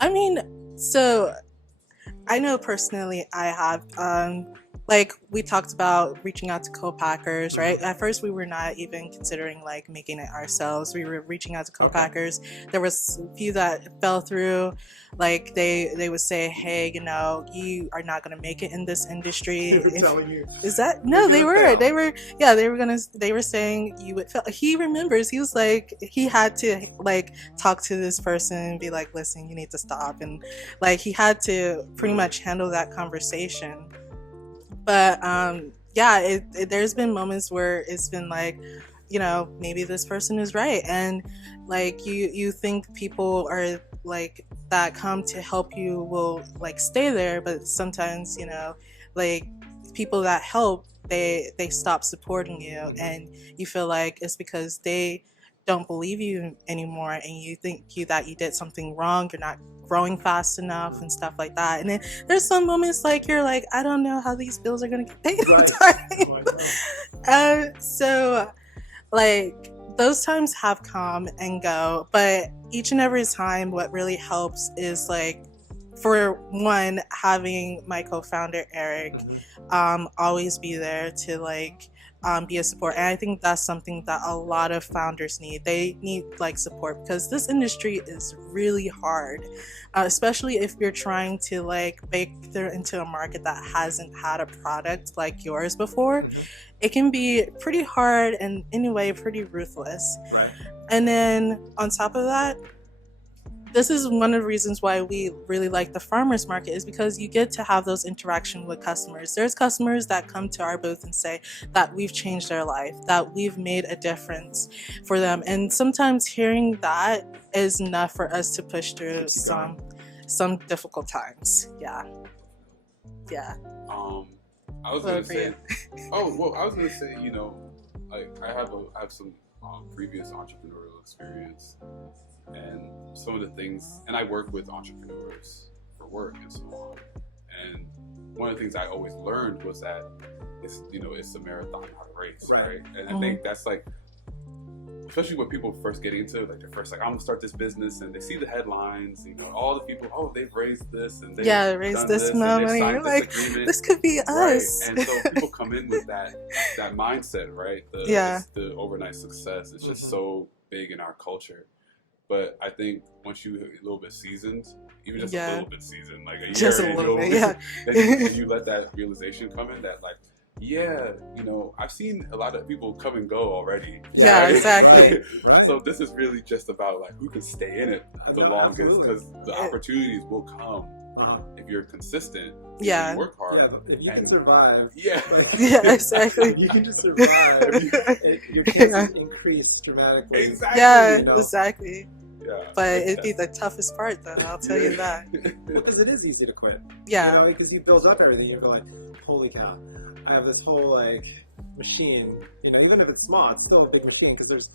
I mean, so I know personally I have, like we talked about reaching out to co-packers, right? At first we were not even considering like making it ourselves. We were reaching out to co-packers. There was a few that fell through. Like they would say, hey, you are not going to make it in this industry. They were telling you. Is that? No, they were saying you would fail. He remembers, he was like, he had to like talk to this person and be like, listen, you need to stop. And like, he had to pretty much handle that conversation. But yeah, there's been moments where it's been like, you know, maybe this person is right, and like you think people are like that come to help you will like stay there, but sometimes, you know, like people that help, they stop supporting you, and you feel like it's because they don't believe you anymore, and you think that you did something wrong, you're not growing fast enough and stuff like that. And then there's some moments like you're like, I don't know how these bills are gonna get paid on time. So like those times have come and go, but each and every time what really helps is like, for one, having my co-founder Eric always be there to like be a support. And I think that's something that a lot of founders need. They need like support, because this industry is really hard, especially if you're trying to like break into a market that hasn't had a product like yours before. It can be pretty hard and in a way pretty ruthless. Right. And then on top of that, this is one of the reasons why we really like the farmers market, is because you get to have those interactions with customers. There's customers that come to our booth and say that we've changed their life, that we've made a difference for them. And sometimes hearing that is enough for us to push through some difficult times. Yeah. I was gonna say, you know, like I have some previous entrepreneurial experience, and some of the things, and I work with entrepreneurs for work and so on. And one of the things I always learned was that it's a marathon, not a race, right? And I think that's like, especially when people first get into it, like they're first like, I'm gonna start this business, and they see the headlines, you know, all the people, oh, they've raised this and they've raised this amount of money. You're like, this could be us. And so people come in with that mindset, right? The overnight success. It's just so big in our culture. But I think once you're a little bit seasoned, even just a little bit seasoned, like a year, just a little bit, then you let that realization come in that like, you know, I've seen a lot of people come and go already. Yeah, right? exactly. Right. So this is really just about like who can stay in it the longest, because the opportunities will come if you're consistent. Yeah. You work hard. Yeah, if you can survive. Yeah. Yeah, exactly. If you can just survive, your chances increase dramatically. Exactly. Yeah, you know? exactly. Yeah. But it'd be the toughest part, though. I'll tell you that. Because it is easy to quit. Yeah. You know, because you build up everything. You're like, holy cow, I have this whole like machine. You know, even if it's small, it's still a big machine, because there's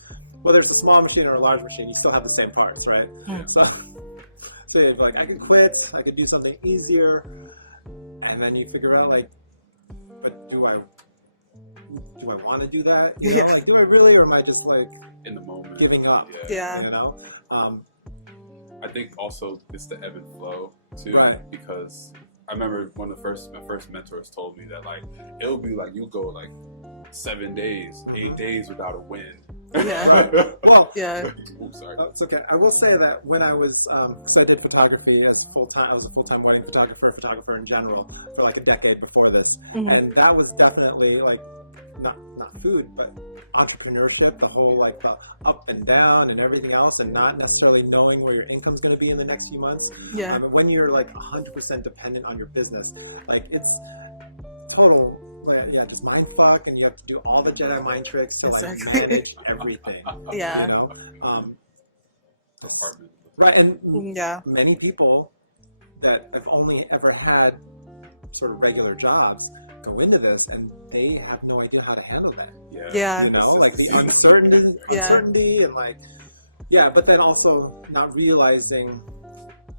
a small machine or a large machine, you still have the same parts, right? So you're like, I could quit. I could do something easier. And then you figure out like, but do I want to do that? You know? Like, do I really, or am I just like in the moment giving up? Yeah. You know. I think also it's the ebb and flow too, right? Because I remember my first mentors told me that like it'll be like you'll go like 7 days, 8 days without a win. Yeah. Right. Well, yeah. Oops, sorry. It's okay. I will say that when I was, so I did photography as full-time. I was a full-time wedding photographer in general for like a decade before this, and that was definitely like not food, but entrepreneurship. The whole like the up and down and everything else, and not necessarily knowing where your income's going to be in the next few months. Yeah. When you're like 100% dependent on your business, like it's total. Just mind fuck, and you have to do all the Jedi mind tricks to like manage everything. Yeah. You know? Department. Right, and many people that have only ever had sort of regular jobs go into this, and they have no idea how to handle that. Yeah. You know, like the uncertainty, and like, but then also not realizing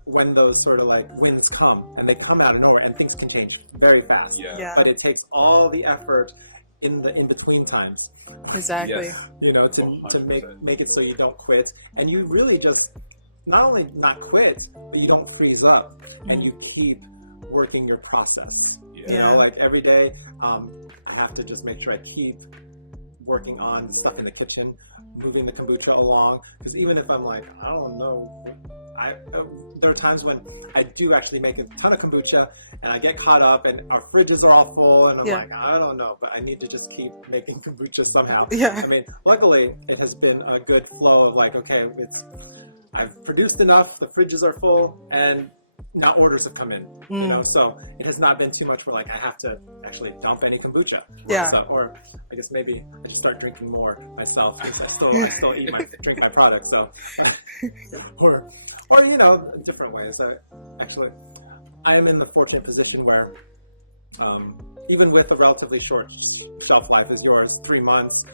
when those sort of like winds come, and they come out of nowhere, and things can change very fast. But it takes all the effort in the in-between times. Exactly. Yes. You know, to make it so you don't quit, and you really just not only not quit, but you don't freeze up, and you keep working your process. You know, like every day, I have to just make sure I keep working on stuff in the kitchen, moving the kombucha along, because even if I'm like, I don't know, there are times when I do actually make a ton of kombucha, and I get caught up, and our fridges are all full, and I'm like, I don't know, but I need to just keep making kombucha somehow. I mean, luckily, it has been a good flow of like, okay, I've produced enough, the fridges are full, and now orders have come in, you know, so it has not been too much where like I have to actually dump any kombucha. Or I guess maybe I should start drinking more myself since I still drink my product. So, or you know, different ways. Actually, I am in the fortunate position where even with a relatively short shelf life as yours, 3 months,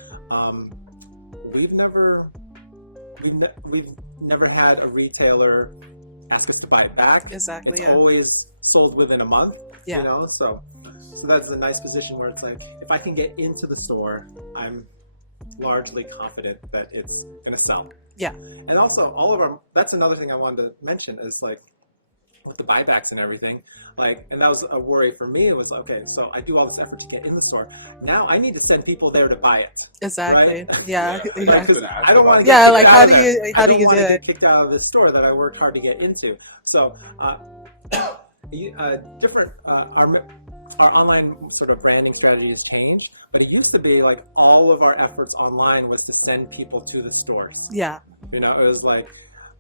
we've never had a retailer ask us to buy it back. Exactly. It's always sold within a month. You know, so that's a nice position where it's like if I can get into the store, I'm largely confident that it's going to sell. Yeah. And also that's another thing I wanted to mention is like with the buybacks and everything, like, and that was a worry for me. It was okay, so I do all this effort to get in the store. Now I need to send people there to buy it. exactly. Right? Yeah. I don't want to like how do you do get it? kicked out of the store that I worked hard to get into. So different our online sort of branding strategy has changed, but it used to be like all of our efforts online was to send people to the stores. Yeah. You know, it was like,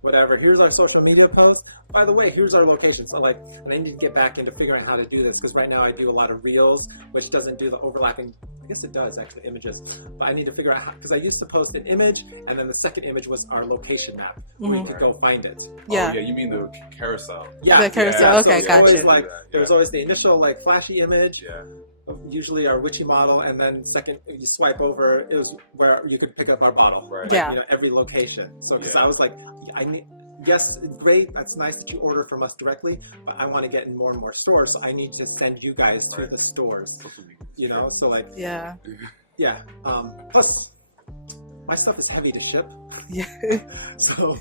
whatever, here's our social media post. By the way, here's our location. So like, and I need to get back into figuring out how to do this because right now I do a lot of reels, which doesn't do the overlapping. I guess it does actually, images. But I need to figure out how, because I used to post an image and then the second image was our location map where you could go find it. Yeah. Oh, yeah, you mean the carousel. Yeah. The carousel, okay, so gotcha. Like, there was always the initial like flashy image. Yeah. Usually our witchy model, and then second you swipe over, it was where you could pick up our bottle. Right. Like, Yeah. you know, every location. So because I was like, yes, great, that's nice that you order from us directly, but I want to get in more and more stores, so I need to send you guys to the stores. You know, so like Yeah. Plus, my stuff is heavy to ship. Yeah. So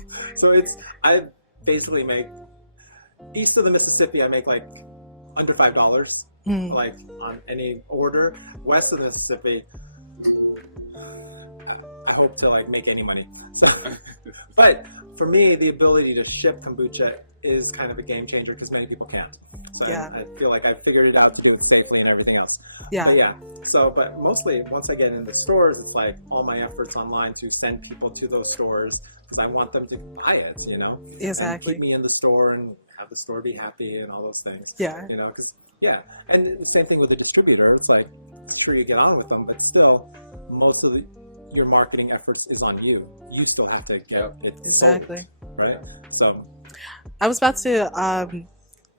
I basically make east of the Mississippi, I make like under $5. Like on any order. West of the Mississippi, I hope to like make any money. So, but for me, the ability to ship kombucha is kind of a game changer because many people can't. So I feel like I figured it out to do it safely and everything else. Yeah. But mostly once I get in the stores, it's like all my efforts online to send people to those stores because I want them to buy it, you know? Exactly. And keep me in the store and have the store be happy and all those things. Yeah. You know, because and the same thing with the distributor. It's like, sure you get on with them, but still, most of your marketing efforts is on you. You still have to get it exactly sold, right? So, I was about to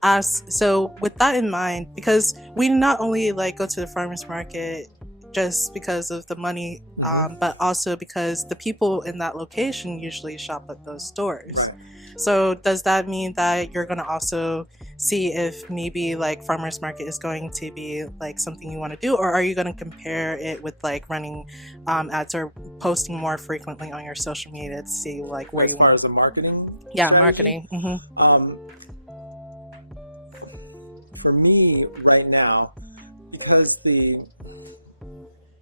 ask. So, with that in mind, because we not only like go to the farmers market just because of the money, but also because the people in that location usually shop at those stores. Right. So does that mean that you're going to also see if maybe like farmers market is going to be like something you want to do, or are you going to compare it with like running ads or posting more frequently on your social media to see like where you want? As far as the marketing? Yeah, strategy? marketing. For me right now, because the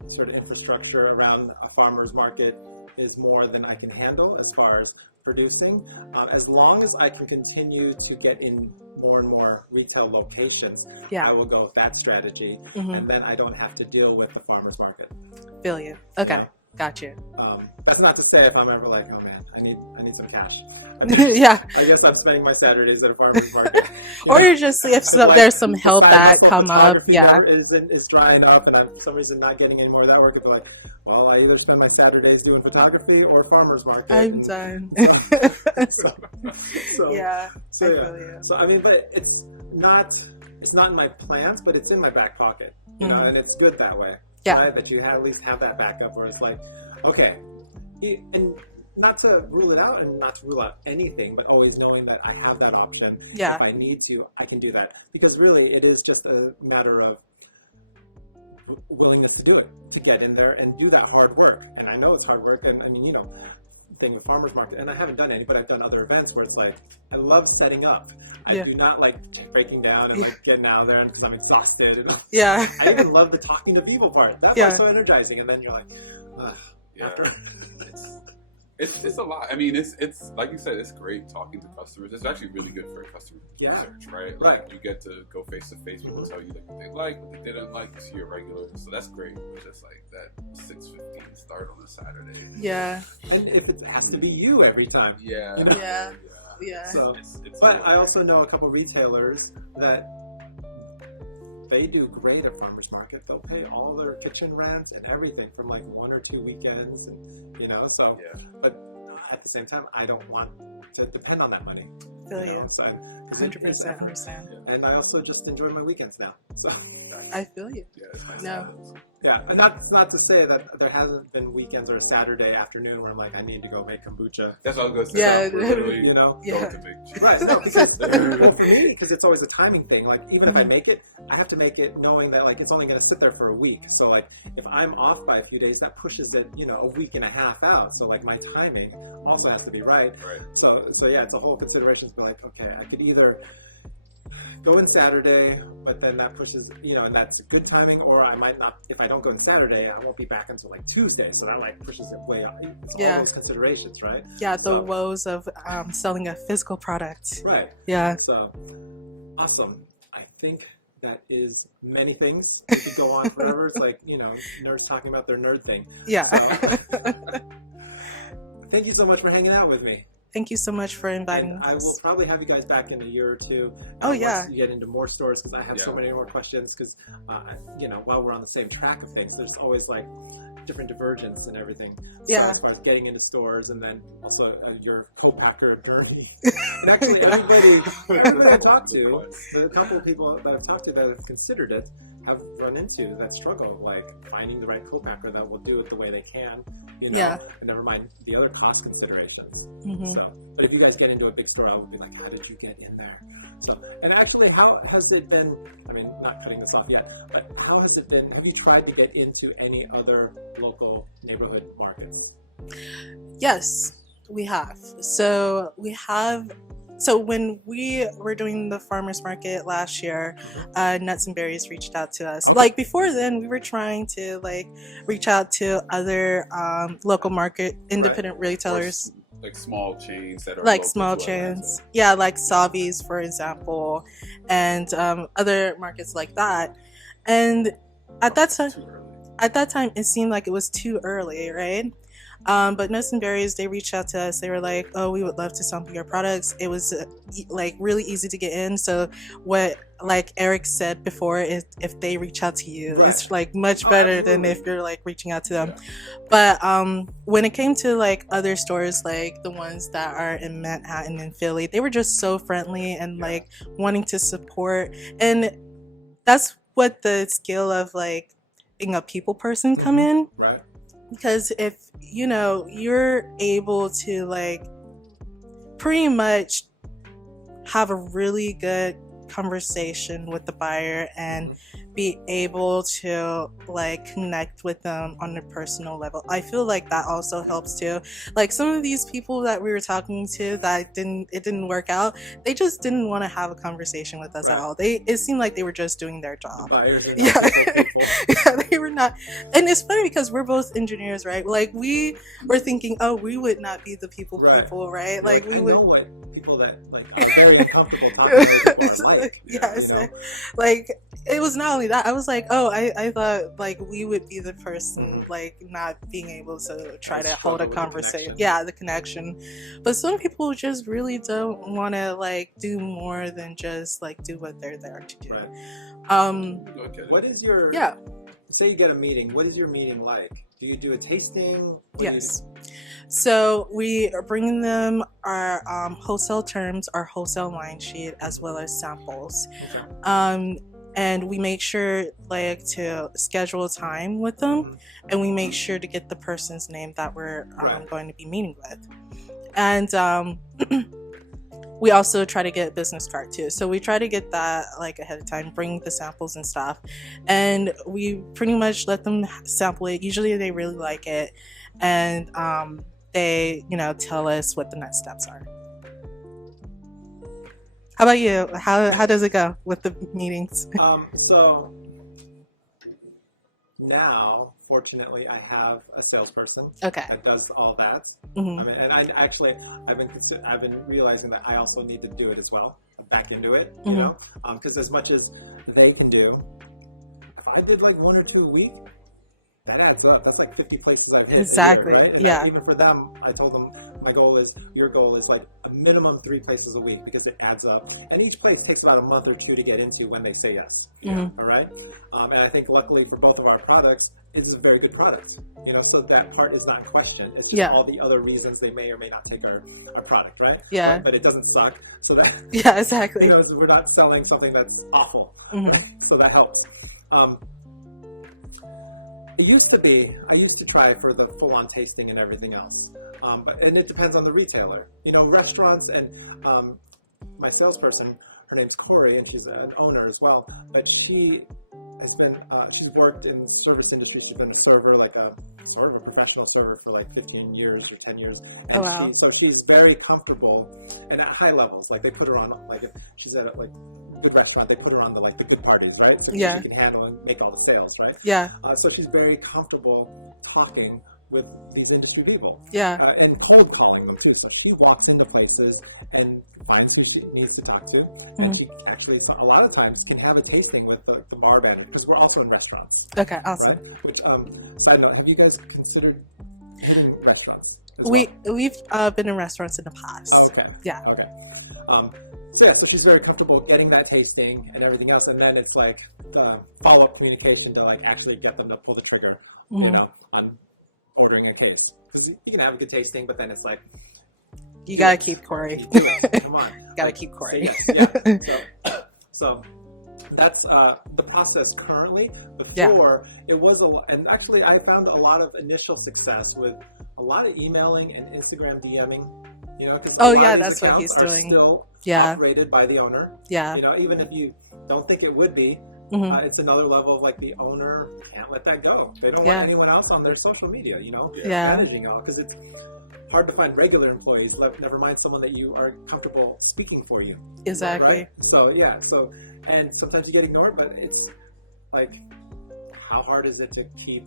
sort of infrastructure around a farmer's market is more than I can handle as far as producing. As long as I can continue to get in more and more retail locations, I will go with that strategy, and then I don't have to deal with the farmer's market. Feel you. Okay, got you. That's not to say if I'm ever like, oh man, I need some cash. Yeah. I guess I'm spending my Saturdays at a farmer's market. Or you're just if there's some help that come up, is drying up, and I'm for some reason not getting any more of that work. It's like, well, I either spend my Saturdays doing photography or farmer's market. I'm done. So I mean, but it's not in my plans, but it's in my back pocket, you know, and it's good that way. Yeah. Right? That you at least have that backup where it's like, okay, and not to rule it out and not to rule out anything, but always knowing that I have that option. Yeah. If I need to, I can do that. Because really, it is just a matter of willingness to do it, to get in there and do that hard work. And I know it's hard work, and I mean, you know, thing with farmers market, and I haven't done any, but I've done other events where it's like, I love setting up. I do not like breaking down and like getting out there because I'm exhausted. And I even love the talking to people part. That's so energizing. And then you're like, after. It's a lot. I mean, it's like you said, it's great talking to customers. It's actually really good for customer research, right? Like you get to go face to face. People tell you like what they like, what they didn't like. You see your regulars, so that's great. It's just like that 6:15 start on a Saturday. Yeah. And if it has to be you every time. Yeah. You know? Yeah. Yeah. So, It's but I also know a couple retailers that they do great at farmers market. They'll pay all their kitchen rent and everything from like 1 or 2 weekends, and so. Yeah. But at the same time, I don't want to depend on that money. Feel you. So 100% understand. And I also just enjoy my weekends now. So I feel you. Yeah, it's nice. No. yeah, and not to say that there hasn't been weekends or a Saturday afternoon where I'm like, I need to go make kombucha. That's what I was gonna say. Yeah. We're literally You know? Yeah. going to make Right, no, because well, for me, because it's always a timing thing. Like, even if I Mhm. make it, I have to make it knowing that, like, it's only going to sit there for a week. So, like, if I'm off by a few days, that pushes it, a week and a half out. So, like, my timing also has to be right. Right. So yeah, it's a whole consideration to be like, okay, I could either go in Saturday, but then that pushes, and that's good timing, or I might not, if I don't go in Saturday, I won't be back until like Tuesday. So that like pushes it way up. It's all those considerations, right? Yeah, the So- woes of selling a physical product. Right. Yeah. So, awesome. I think that is many things. We could go on forever. It's like, nerds talking about their nerd thing. Yeah. So, thank you so much for hanging out with me. Thank you so much for inviting And us. I will probably have you guys back in a year or two. Oh, once yeah. you get into more stores, because I have so Yeah. many more questions. Because, while we're on the same track of things, there's always like different divergence and everything. Yeah. As far as getting into stores, and then also your co-packer journey. And actually, everybody I've talked to, the couple of people that I've talked to that have considered it, have run into that struggle, like finding the right co-packer that will do it the way they can, Yeah. and never mind the other cost considerations. Mhm. So, but if you guys get into a big store, I would be like, how did you get in there? So, and actually, how has it been? I mean, not cutting this off yet, but how has it been? Have you tried to get into any other local neighborhood markets? Yes, we have. So when we were doing the farmers market last year, Nuts and Berries reached out to us. Like before then, we were trying to like reach out to other local market independent retailers. Like small chains that are Like local small to chains, Atlanta. yeah, like Savi's, for example, and other markets like that. And at that time, Too early. it seemed like it was too early, right? But Nuts and Berries, they reached out to us. They were like, "Oh, we would love to sample your products." It was like really easy to get in. So what, like Eric said before, is if they reach out to you, Right. it's like much better than absolutely. if you're like reaching out to them. But when it came to like other stores, like the ones that are in Manhattan and Philly, they were just so friendly and Yeah. like wanting to support. And that's what the skill of like being a people person come in. Right. Because if you're able to like pretty much have a really good conversation with the buyer and be able to like connect with them on a personal level, I feel like that also helps too. Like some of these people that we were talking to that it didn't work out, they just didn't want to have a conversation with us at Right. all. It seemed like they were just doing their job. Buyers and Yeah. people. Yeah, they were not. And it's funny because we're both engineers, right? Like we were thinking, oh, we would not be the people, Right. right? Like we I would. know what people that like are very uncomfortable talking to people are like. Yes, like it was not only that. I was like, oh, I thought like we would be the person like not being able to try to hold a Struggle with the conversation. connection. Yeah, the connection. But some people just really don't want to like do more than just like do what they're there to do. Right. Okay. What is your Yeah. Say you get a meeting. What is your meeting like? Do you do a tasting? What do you- Yes. So we are bringing them our wholesale terms, our wholesale line sheet, as well as samples. Okay. And we make sure like to schedule time with them, Mhm. and we make sure to get the person's name that we're Right. going to be meeting with. And we also try to get a business card too. So we try to get that like ahead of time, bring the samples and stuff. And we pretty much let them sample it. Usually they really like it. And they, tell us what the next steps are. How about you? How does it go with the meetings? So now, fortunately, I have a salesperson Okay. that does all that. Mhm. I mean, and I've been realizing that I also need to do it as well, back into it, Mhm. because as much as they can do, if I did like 1 or 2 a week, that adds up. That's like 50 places I've hit. Exactly, Right? And yeah. even for them, I told them your goal is like a a minimum 3 places a week because it adds up. And each place takes about a month or 2 to get into when they say yes. Mm-hmm. All right. And I think luckily for both of our products, it's a very good product. So that part is not in question. It's just all the other reasons they may or may not take our product, right? Yeah. But it doesn't suck. So that exactly. We're not selling something that's awful. Mm-hmm. Right? So that helps. It used to be, I used to try for the full-on tasting and everything else. And it depends on the retailer. Restaurants and my salesperson, her name's Corey, and she's an owner as well, but she has been, she's worked in the service industry. She's been a server, like a sort of a professional server for like 15 years or 10 years. And oh, wow. So she's very comfortable and at high levels. Like they put her on, like if she's at a good restaurant, they put her on the good parties, right? So she can handle and make all the sales, right? Yeah. So she's very comfortable talking with these industry people. Yeah. And cold calling them too. So she walks into places and finds who she needs to talk to. Mm-hmm. And she actually, a lot of times, can have a tasting with the bar manager because we're also in restaurants. Okay, awesome. Which, side note, have you guys considered eating restaurants? We've been in restaurants in the past. Oh, okay. Yeah. Okay. So she's very comfortable getting that tasting and everything else, and then it's like the follow-up communication to actually get them to pull the trigger, on ordering a case. Because you can have a good tasting, but then it's like you gotta keep Corey. Come on, you gotta keep Corey. So that's the process currently. Before it was and actually I found a lot of initial success with a lot of emailing and Instagram DMing. Because that's what he's doing. Still operated by the owner. Yeah. Even if you don't think it would be, it's another level of the owner can't let that go. They don't want anyone else on their social media. Managing all because it's hard to find regular employees. Never mind someone that you are comfortable speaking for you. Exactly. Right? So and sometimes you get ignored, but it's how hard is it to keep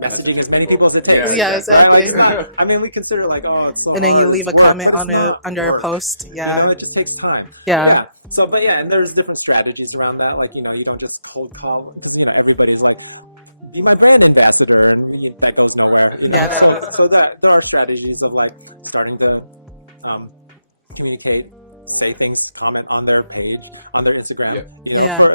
messaging as many people as it takes? Yeah, exactly. I mean, we consider it's so and then hard. you leave a comment under a post. Yeah. It just takes time. Yeah. So, but and there's different strategies around that. You don't just cold call. Everybody's be my brand ambassador, and that goes nowhere. So there are strategies of starting to communicate, say things, comment on their page, on their Instagram,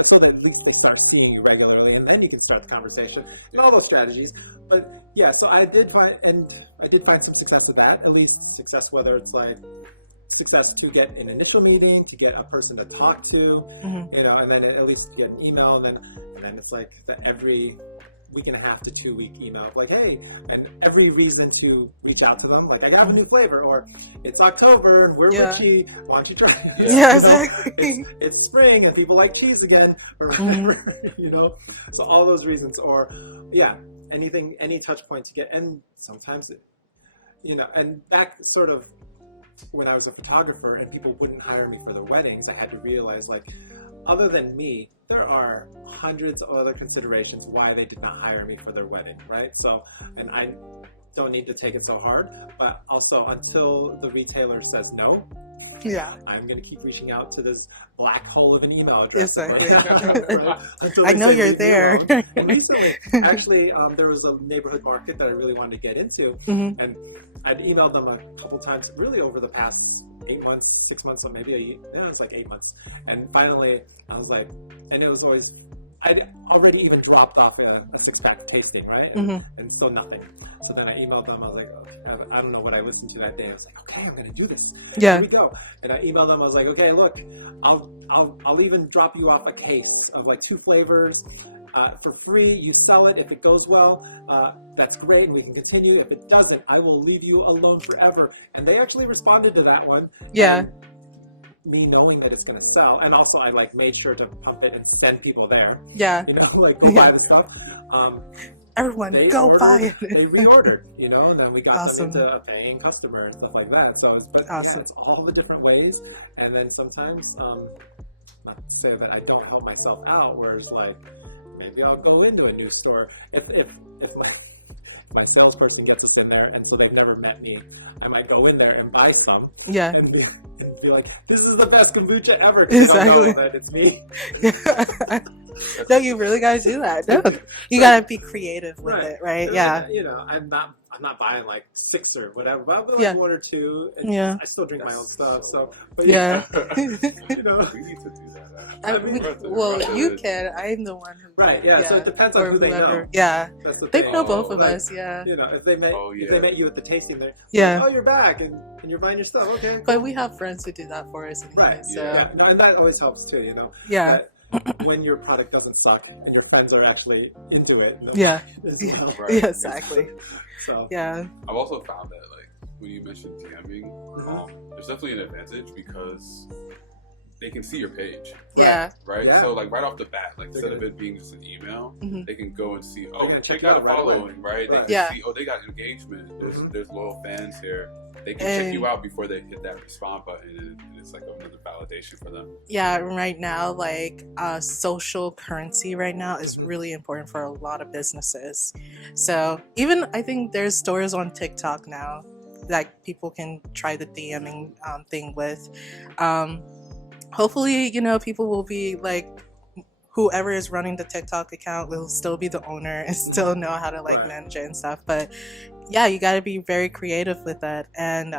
so that at least they start seeing you regularly, and then you can start the conversation, and all those strategies. But so I did find some success with that, at least success, whether it's success to get an initial meeting, to get a person to talk to, and then at least get an email, and then it's every week and a half to 2 week email of hey, and every reason to reach out to them, I got a new flavor, or it's October and we're witchy, why don't you try it? Exactly. It's spring and people like cheese again, or whatever, so all those reasons, or anything, any touch point to get, and sometimes and back sort of when I was a photographer and people wouldn't hire me for their weddings, I had to realize other than me, there are hundreds of other considerations why they did not hire me for their wedding, right? So, and I don't need to take it so hard, but also until the retailer says no, I'm going to keep reaching out to this black hole of an email address. Exactly. I know you're there. And recently, actually, there was a neighborhood market that I really wanted to get into, and I'd emailed them a couple times, really over the past 8 months, 6 months, or maybe it was 8 months. And finally, I was and it was always, I'd already even dropped off a 6-pack tasting, right? And still nothing. So then I emailed them. I was I don't know what I listened to that day. I was okay, I'm going to do this. Yeah. Here we go. And I emailed them. I was okay, look, I'll even drop you off a case of 2 flavors. For free, you sell it. If it goes well, that's great, and we can continue. If it doesn't, I will leave you alone forever. And they actually responded to that one. Yeah. Me knowing that it's going to sell, and also I made sure to pump it and send people there. Yeah. Go buy the stuff. Everyone, go buy it. They reordered, and then we got them Awesome. into a paying customer and stuff like that. So, it's all the different ways, and then sometimes, not to say that I don't help myself out, where it's maybe I'll go into a new store if my salesperson gets us in there, and so they've never met me, I might go in there and buy some, and be this is the best kombucha ever. Exactly. That it's me. No, you really gotta do that. No, you gotta be creative with it, right? Yeah. You know, I'm not buying like 6 or whatever, but I'll buy like 1 or 2. And I still drink my own stuff, so. But you know, we need to do that. Well, you can. I'm the one who. Right. Yeah. So it depends on who they know. Yeah. That's the They thing. know both of us. Yeah. You know, if they met you at the tasting, they're like, oh, you're back, and you're buying your stuff. Okay. Cool. But we have friends who do that for us. Anyway, right. So. Yeah. No, and that always helps too. You know. Yeah. But when your product doesn't suck and your friends are actually into it. You know, yeah. Well. Right. Yeah. Exactly. So. Yeah. I've also found that like when you mentioned DMing, there's definitely an advantage because they can see your page. Yeah. Right? Yeah. So like right off the bat, like instead of it being just an email, they can go and see, check they got a right following, right? They can see, they got engagement. There's loyal fans here. They can check you out before they hit that respond button, and it's like another validation for them. Yeah, right now, like social currency right now is really important for a lot of businesses. So even I think there's stores on TikTok now that people can try the DMing thing with. Hopefully, you know, people will be like, whoever is running the TikTok account will still be the owner and still know how to like manage it and stuff. But yeah, you got to be very creative with that. And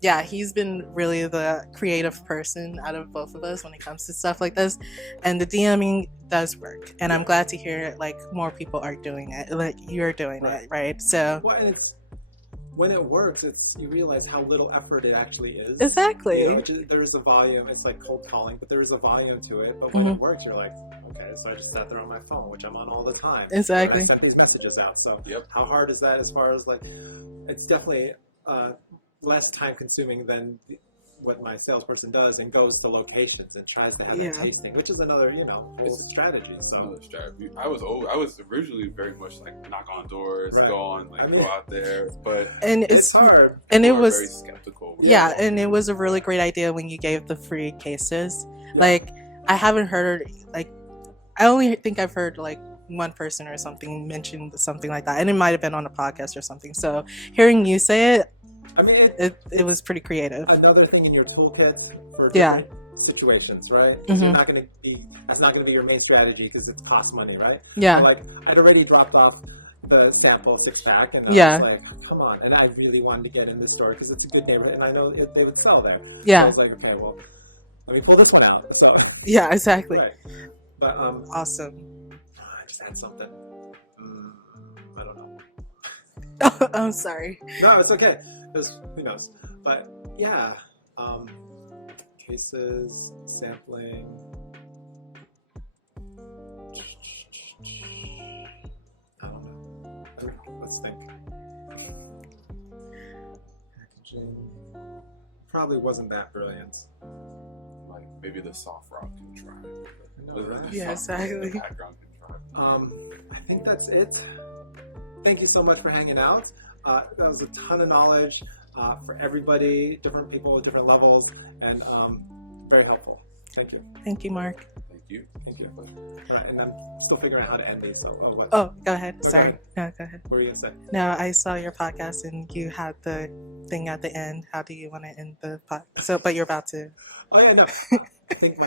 yeah, he's been really the creative person out of both of us when it comes to stuff like this. And the DMing does work. And I'm glad to hear like more people are doing it, like you're doing it, right? So when it works, you realize how little effort it actually is. Exactly. You know, there's a volume. It's like cold calling, but there is a volume to it. But when it works, you're like, okay, so I just sat there on my phone, which I'm on all the time. Exactly. I sent these messages out. So how hard is that as far as like, it's definitely less time consuming than what my salesperson does and goes to locations and tries to have a tasting, which is another, it's a strategy. So another strategy. I was originally very much like knock on doors, go out there, but it's hard. And it was very skeptical. Yeah, and it was a really great idea when you gave the free cases. Like I haven't heard I only think I've heard like one person or something mentioned something like that, and it might have been on a podcast or something. So hearing you say it, I mean, it was pretty creative. Another thing in your toolkit for different situations, right? You're not going to be, that's not going to be your main strategy because it costs money, right? Yeah. So, like, I'd already dropped off the sample 6-pack, and I was like, come on. And I really wanted to get in this store because it's a good neighborhood, and I know they would sell there. Yeah. So I was like, okay, well, let me pull this one out. So. Yeah, exactly. Right. But awesome. I just had something. I don't know. Oh, I'm sorry. No, it's okay. Who knows? But yeah, cases, sampling. I don't know. Let's think. Packaging probably wasn't that brilliant. Like maybe the soft rock can try. Yeah, exactly. The background can try. I think that's it. Thank you so much for hanging out. That was a ton of knowledge for everybody, different people, different levels, and very helpful. Thank you. Thank you, Mark. Thank you. Thank you. All right, and I'm still figuring out how to end these. So, go ahead. Sorry. No, go ahead. What were you going to say? No, I saw your podcast and you had the thing at the end. How do you want to end the podcast? But you're about to. Oh, yeah, no. I think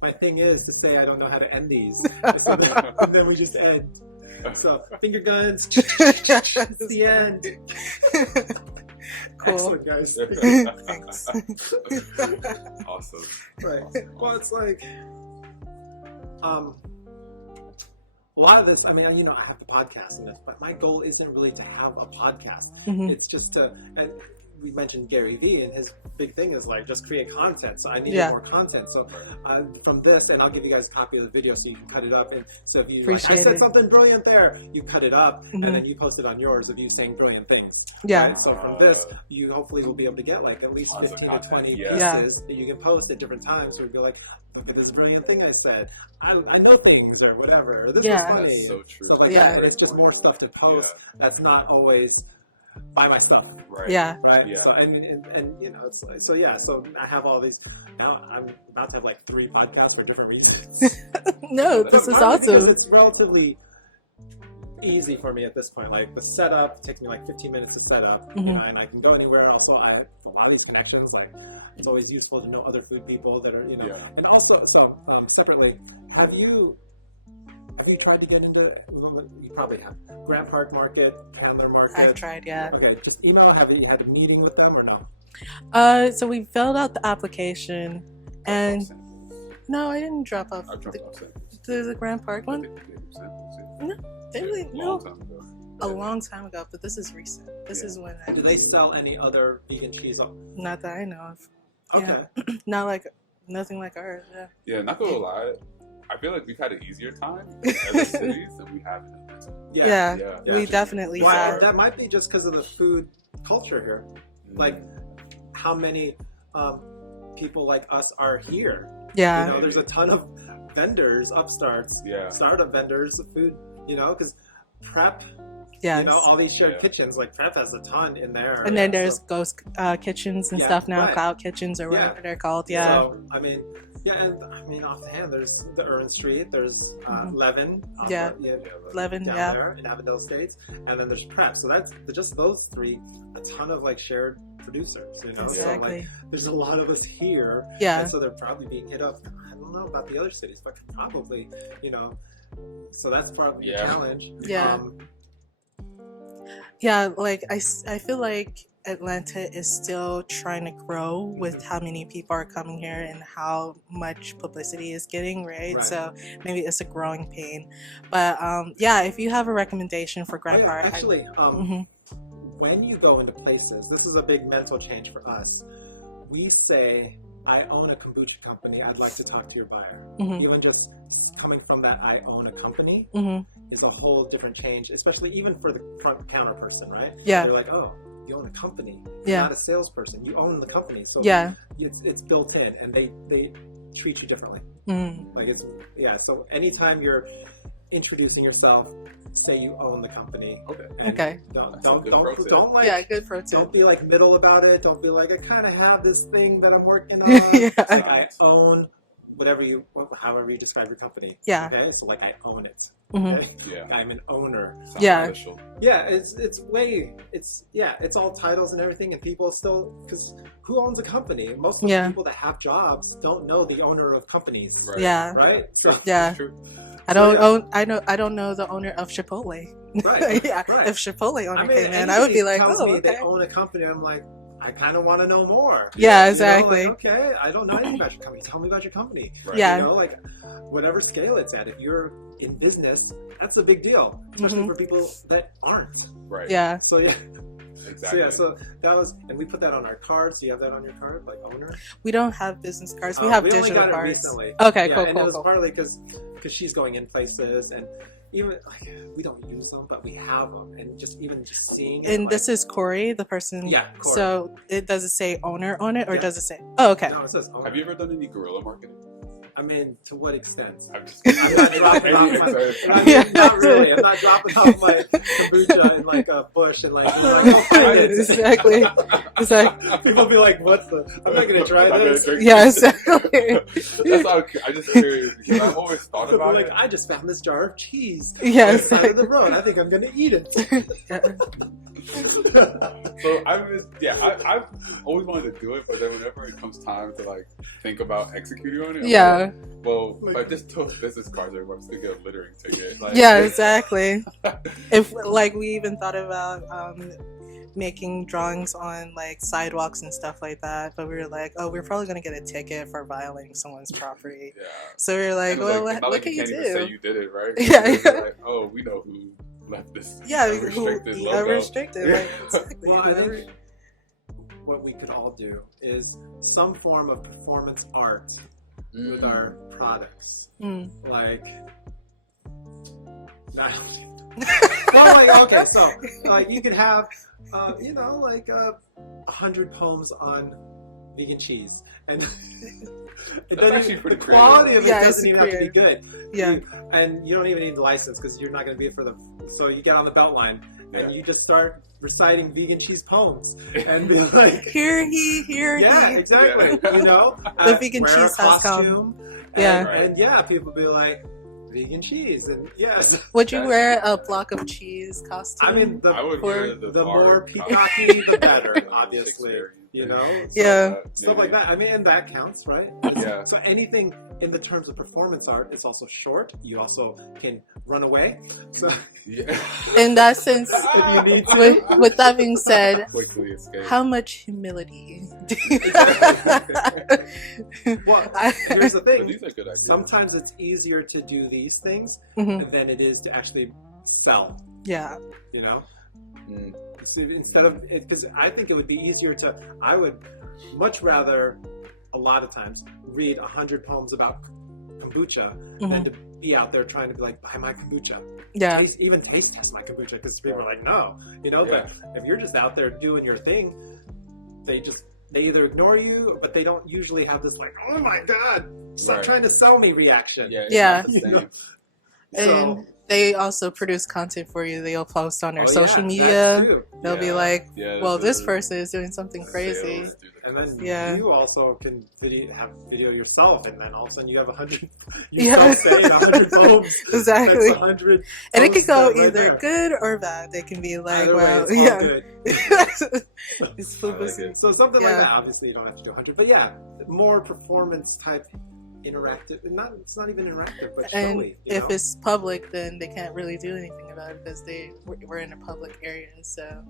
my thing is to say I don't know how to end these. And then we just end. So, finger guns. It's the end. Cool. Excellent, guys. Thanks. Awesome. Right. Awesome. Well, it's like, a lot of this, I mean, I have the podcast and this, but my goal isn't really to have a podcast. It's just to, and we mentioned Gary Vee, and his big thing is like just create content. So I needed more content. So from this, and I'll give you guys a copy of the video so you can cut it up. And so if you I said something brilliant there, you cut it up, and then you post it on yours of you saying brilliant things. Yeah. Right? So from this, you hopefully will be able to get like at least 15 to 20 pieces that you can post at different times. So we'd be like, look at this brilliant thing I said. I know things or whatever. Or this was funny. That's so true. So like that, it's just more stuff to post. That's not always by myself. Right. Yeah. Right. Yeah. So and it's like, so I have all these. Now I'm about to have like 3 podcasts for different reasons. No, this is awesome. It's relatively easy for me at this point. Like the setup takes me like 15 minutes to set up, and I can go anywhere. Also, I have a lot of these connections. Like it's always useful to know other food people that are, and also separately, have you have you tried to get into? You probably have. Grant Park Market, Chandler Market. I've tried, yeah. Okay, just email. Have you had a meeting with them or no? So we filled out the application, and no, I didn't drop off. I dropped off samples. The Grand Park one. No, they really no. A Yeah. long time ago, but this is recent. This is when. Do they sell any other vegan cheese? Not that I know of. Okay. Yeah. Not like nothing like ours. Yeah. Yeah, not gonna lie. I feel like we've had an easier time in other cities than we have in Atlanta. Yeah. We definitely have. That might be just because of the food culture here. Like, how many people like us are here? Yeah. You know, there's a ton of vendors, upstarts, startup vendors of food. You know, because Prep. Yeah, you know, all these shared kitchens, like Prep has a ton in there. And then there's ghost kitchens and stuff now, cloud kitchens or whatever they're called. Yeah. So, I mean, off the hand, there's the Urban Street, there's Levin. Levin, down there in Avondale Estates, and then there's Prep. So that's just those three, a ton of like shared producers, you know. Exactly. So like, there's a lot of us here. Yeah. And so they're probably being hit up. I don't know about the other cities, but probably, you know. So that's probably a challenge. Yeah. Yeah, like I feel like Atlanta is still trying to grow with how many people are coming here and how much publicity is getting, right? So maybe it's a growing pain. But if you have a recommendation for Grand Park. Actually, when you go into places, this is a big mental change for us. We say, I own a kombucha company, I'd like to talk to your buyer. Even just coming from that I own a company is a whole different change, especially even for the front counter person, right? Yeah. They're like, oh, you own a company. You're not a salesperson. You own the company. So it's built in, and they treat you differently. Like so anytime you're introducing yourself, say you own the company. Okay. Don't like good pro tip. Don't be like middle about it. Don't be like, I kind of have this thing that I'm working on. Like, I own however you describe your company. Yeah. Okay. So like I own it. Okay? I'm an owner. Official. It's all titles and everything, and people still, because who owns a company? Most of the people that have jobs don't know the owner of companies. Right. Yeah. Right. True. Yeah. True. I don't know the owner of Chipotle. Right. Right. If Chipotle owner came in, I would be like, oh, okay. They own a company. I'm like, I kind of want to know more. Yeah, exactly. You know, like, okay, I don't know anything about your company. Tell me about your company. Right. Yeah. You know, like whatever scale it's at. If you're in business, that's a big deal, especially for people that aren't. Right. Yeah. So Exactly. So that was, and we put that on our cards. Do you have that on your card, like owner? We don't have business cards. We have digital only got cards. It recently. Okay, yeah, cool. And it was partly because she's going in places, and even like we don't use them, but we have them, and just seeing. And this is Corey, the person. Yeah. Corey. So does it say owner on it, or does it say? Oh, okay. No, it says owner. Have you ever done any guerrilla marketing? I mean, to what extent? I'm just I'm not dropping off not really. I'm not dropping off my kombucha in like a bush and like exactly. People be like, "What's the? I'm not gonna try this." Yeah, exactly. That's how I just curious because I've always thought about like, it. I just found this jar of cheese. Yes. On the side of the road. I think I'm gonna eat it. So I've always wanted to do it, but then whenever it comes time to like think about executing on it, I just took business cards. I'm still get a littering ticket. Like, exactly. If like we even thought about making drawings on like sidewalks and stuff like that, but we were like, oh, we're probably gonna get a ticket for violating someone's property. Yeah. So we were like, well, what like, can you do? Say you did it, right? Like, oh, we know who left this. Unrestricted logo. Unrestricted. Right? Exactly. Well, I think what we could all do is some form of performance art with our products, like. Okay, so you could have, 100 poems on vegan cheese, and the quality of it doesn't even have to be good. Yeah, and you don't even need the license because you're not going to be it for the. So you get on the belt line and you just start reciting vegan cheese poems and be like, "Here he, here he." Yeah, exactly. You know, the vegan cheese has come. And people be like. Vegan cheese, and yes. Would you wear a block of cheese costume? I mean, I would wear the more peacocky, the better, obviously. you know? Yeah. Stuff like that. I mean, and that counts, right? Yeah. So anything in the terms of performance art, it's also short. You also can run away. So Yeah. In that sense, if you need to. with that being said, Quickly escape. how much humility do Well, here's the thing. These are good ideas. Sometimes it's easier to do these things Mhm. than it is to actually sell, Yeah. you know? Mm. So instead of, because I think it would be easier to, I would much rather, a lot of times, read 100 poems about kombucha than to be out there trying to be like, buy my kombucha. Yeah. Even taste test my kombucha, because people are like, no, you know. Yeah. But if you're just out there doing your thing, they either ignore you, but they don't usually have this like, oh my god, stop Right. trying to sell me reaction. Yeah. Yeah. It's not the same. So, And they also produce content for you. They'll post on their oh, social yeah, media. that too. They'll be Yeah. like, Yeah, well, the- this person is doing something the crazy. sales through the And then custom. Yeah. you also can have video yourself, and then all of a sudden you have 100. You Yeah. start saying 100 poems. Exactly. That's 100. And it can go posts right either there. good or bad. They can be like, Either way, well, it's all yeah. good. It's I like publicity. it. So something like Yeah. that. Obviously, you don't have to do 100, but yeah, more performance type, interactive. It's not even interactive, but And showy. if it's public, then they can't really do anything about it because we're in a public area.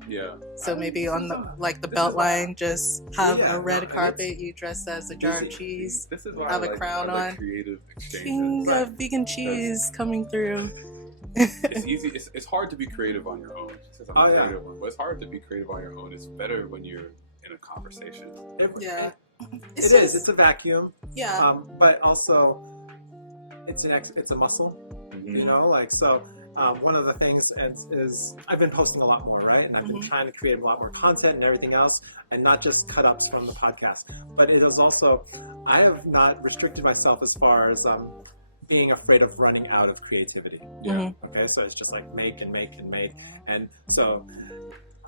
Yeah. So maybe on the the This belt is why- line, just have Yeah, a red no, I carpet. You dress as a jar of cheese. This is why Have I a like, crown I like on. creative exchanges. King Right. of vegan cheese coming through. It's easy. It's hard to be creative on your own. It says I'm Oh, a yeah. creative one, but it's hard to be creative on your own. It's better when you're in a conversation. Yeah. It is. It's a vacuum. Yeah. But also, it's a muscle. Mm-hmm. You know, like so. One of the things is I've been posting a lot more, right? And I've been trying to create a lot more content and everything else, and not just cut ups from the podcast. But it is also, I have not restricted myself as far as being afraid of running out of creativity. Yeah. Okay, so it's just like make and make and make, and so.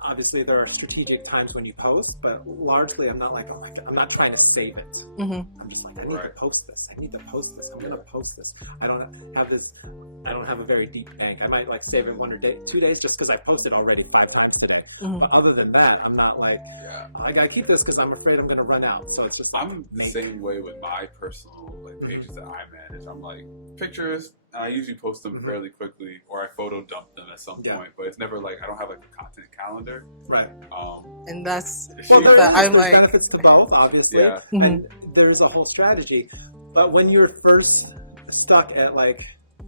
Obviously, there are strategic times when you post, but largely I'm not like, oh my god, I'm not trying to save it. I'm just like, I need to post this. I need to post this. I'm gonna post this. I don't have a very deep bank. I might like save it 1 or 2 days just because I posted already 5 times today. But other than that, I'm not like, I gotta keep this because I'm afraid I'm gonna run out. So it's just like, I'm the same way with my personal pages that I manage. I'm like pictures, and I usually post them fairly quickly, or I photo dump them at some point. But it's never like I don't have like a content calendar. Right. And that's Well, that I'm there's like benefits to both, obviously, Yeah. and there's a whole strategy. But when you're first stuck at like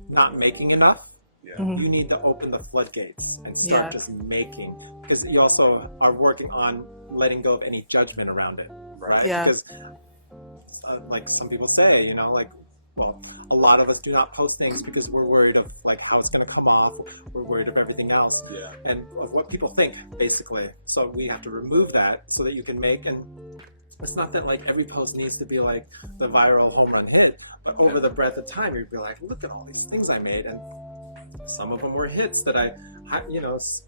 not making enough, Yeah. you need to open the floodgates and start just making, because you also are working on letting go of any judgment around it, right? Yeah. Because like some people say, you know, like, well, a lot of us do not post things because we're worried of like how it's going to come off. We're worried of everything else. Yeah. And of what people think, basically. So we have to remove that so that you can make, and it's not that like every post needs to be like the viral home run hit, but over the breadth of time, you'd be like, look at all these things I made, and some of them were hits that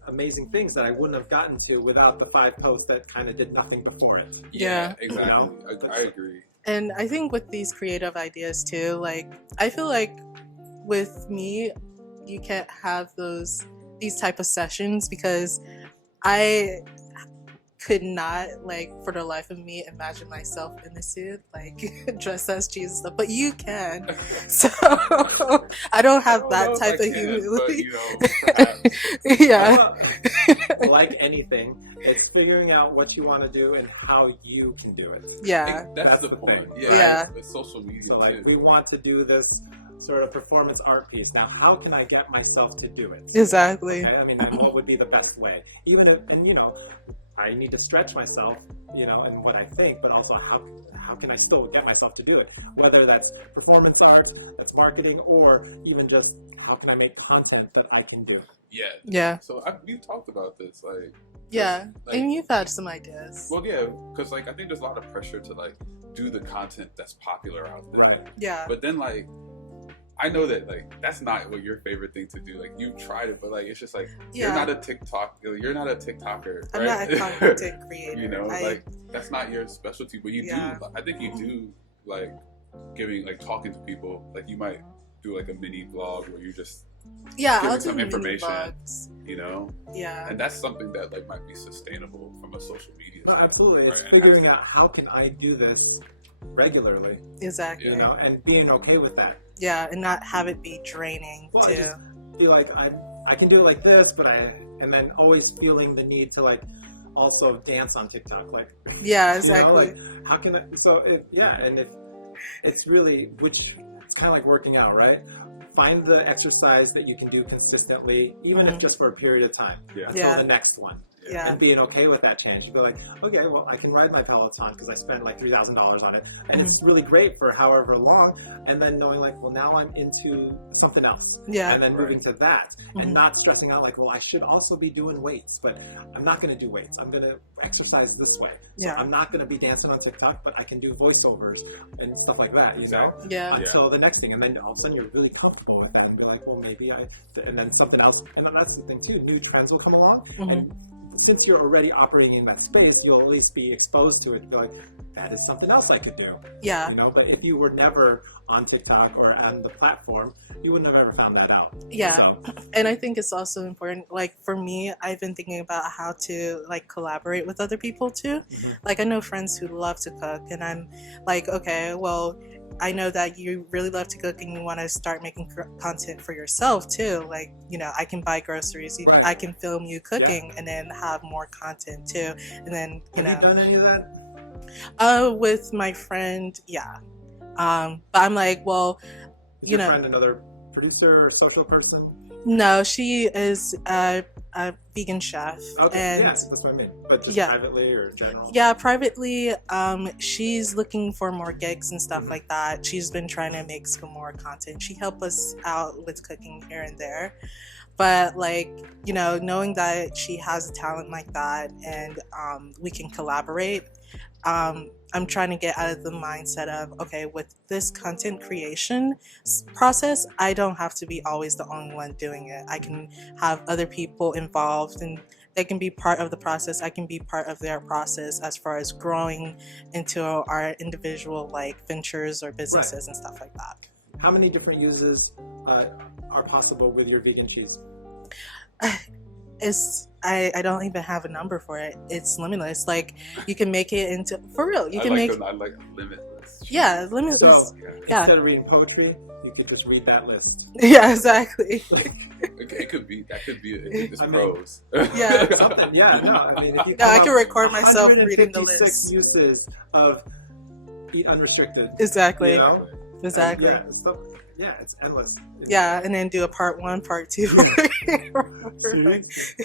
amazing things that I wouldn't have gotten to without the 5 posts that kind of did nothing before it. Yeah. Exactly. You know? I agree. And I think with these creative ideas too, like I feel like with me, you can't have these type of sessions because I could not, like, for the life of me, imagine myself in a suit, like dressed as Jesus stuff. But you can, so I don't have that type of humility. Yeah. Like anything, it's figuring out what you want to do and how you can do it. Yeah. That's the point. thing. Yeah. With social media. So like, too. we want to do this sort of performance art piece. Now, how can I get myself to do it? Exactly. Okay? I mean, what would be the best way? Even if, and you know, I need to stretch myself, you know, in what I think, but also how can I still get myself to do it? Whether that's performance art, that's marketing, or even just how can I make content that I can do? Yeah. Yeah. So we've talked about this, like. Yeah, like, and you've had some ideas. Well, yeah, because like I think there's a lot of pressure to like do the content that's popular out there. Right. Yeah. But then like I know that like that's not what your favorite thing to do. Like you've tried it, but like it's just like you're not a you're not a TikToker. I'm right? not a content creator. You know, like that's not your specialty. But you Yeah. do. I think you do like talking to people. Like you might do like a mini vlog where you just Yeah, giving I'll do some mini information, vlogs. you know? Yeah. And that's something that like might be sustainable from a social media No, standpoint, absolutely. It's right? figuring out how can I do this regularly, Exactly. you know, and being okay with that. Yeah, and not have it be draining Well, too. I just feel like I can do it like this, but and then always feeling the need to like also dance on TikTok, like Yeah, exactly. You know, like how can I? And if it's really it's kind of like working out, right? Find the exercise that you can do consistently, even if just for a period of time, until the next one. Yeah. And being okay with that change. You'd be like, okay, well, I can ride my Peloton because I spent like $3,000 on it. And it's really great for however long. And then knowing like, well, now I'm into something else. Yeah. And then moving to that. And not stressing out like, well, I should also be doing weights, but I'm not going to do weights. I'm going to exercise this way. Yeah. I'm not going to be dancing on TikTok, but I can do voiceovers and stuff like that, you know? Yeah. Until the next thing. And then all of a sudden you're really comfortable with that and be like, well, maybe and then something else. And then that's the thing too. New trends will come along. And since you're already operating in that space, you'll at least be exposed to it and be like, that is something else I could do. Yeah. You know, but if you were never on TikTok or on the platform, you wouldn't have ever found that out. Yeah. So. And I think it's also important, like for me, I've been thinking about how to like collaborate with other people too. Like I know friends who love to cook and I'm like, okay, well, I know that you really love to cook and you want to start making content for yourself too. Like, you know, I can buy groceries, I can film you cooking and then have more content too. And then, you know. Have you done any of that? With my friend, yeah. But I'm like, well, Is you your know. friend another producer or social person? No, she is a vegan chef. Okay, and yeah, that's what I mean. But just privately or in general? Yeah, privately. She's looking for more gigs and stuff like that. She's been trying to make some more content. She helped us out with cooking here and there. But like, you know, knowing that she has a talent like that and we can collaborate, I'm trying to get out of the mindset of, okay, with this content creation process, I don't have to be always the only one doing it. I can have other people involved and they can be part of the process. I can be part of their process as far as growing into our individual like ventures or businesses and stuff like that. How many different uses are possible with your vegan cheese? I don't even have a number for it. It's limitless. Like you can make it into for real. You can make I like limitless. Yeah, limitless. So instead of reading poetry, you could just read that list. Yeah, exactly. It could be prose. Yeah, something. Yeah, no. I mean, if you I can record myself reading the list. 156 uses of eat unrestricted. Exactly. You know? Exactly. Yeah, it's endless. Yeah, and then do a part 1, part 2.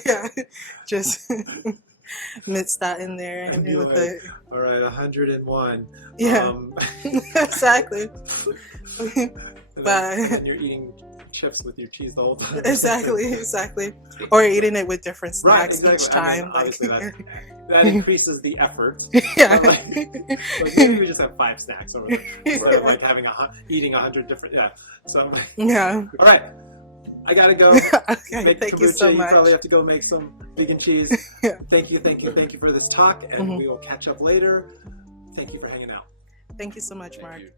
Yeah, just mix that in there and with like, it. All right, 101. Yeah, exactly. But and you're eating chips with your cheese the whole time. Exactly. Or eating it with different snacks each time. I mean, obviously that increases the effort. Yeah. Like maybe we just have 5 snacks over there. Instead of like eating 100 different. Yeah. So. Yeah. All right. I gotta go. Okay. Make Thank kombucha. you so much. You probably have to go make some vegan cheese. Yeah. Thank you for this talk, and we will catch up later. Thank you for hanging out. Thank you so much, Mark. You.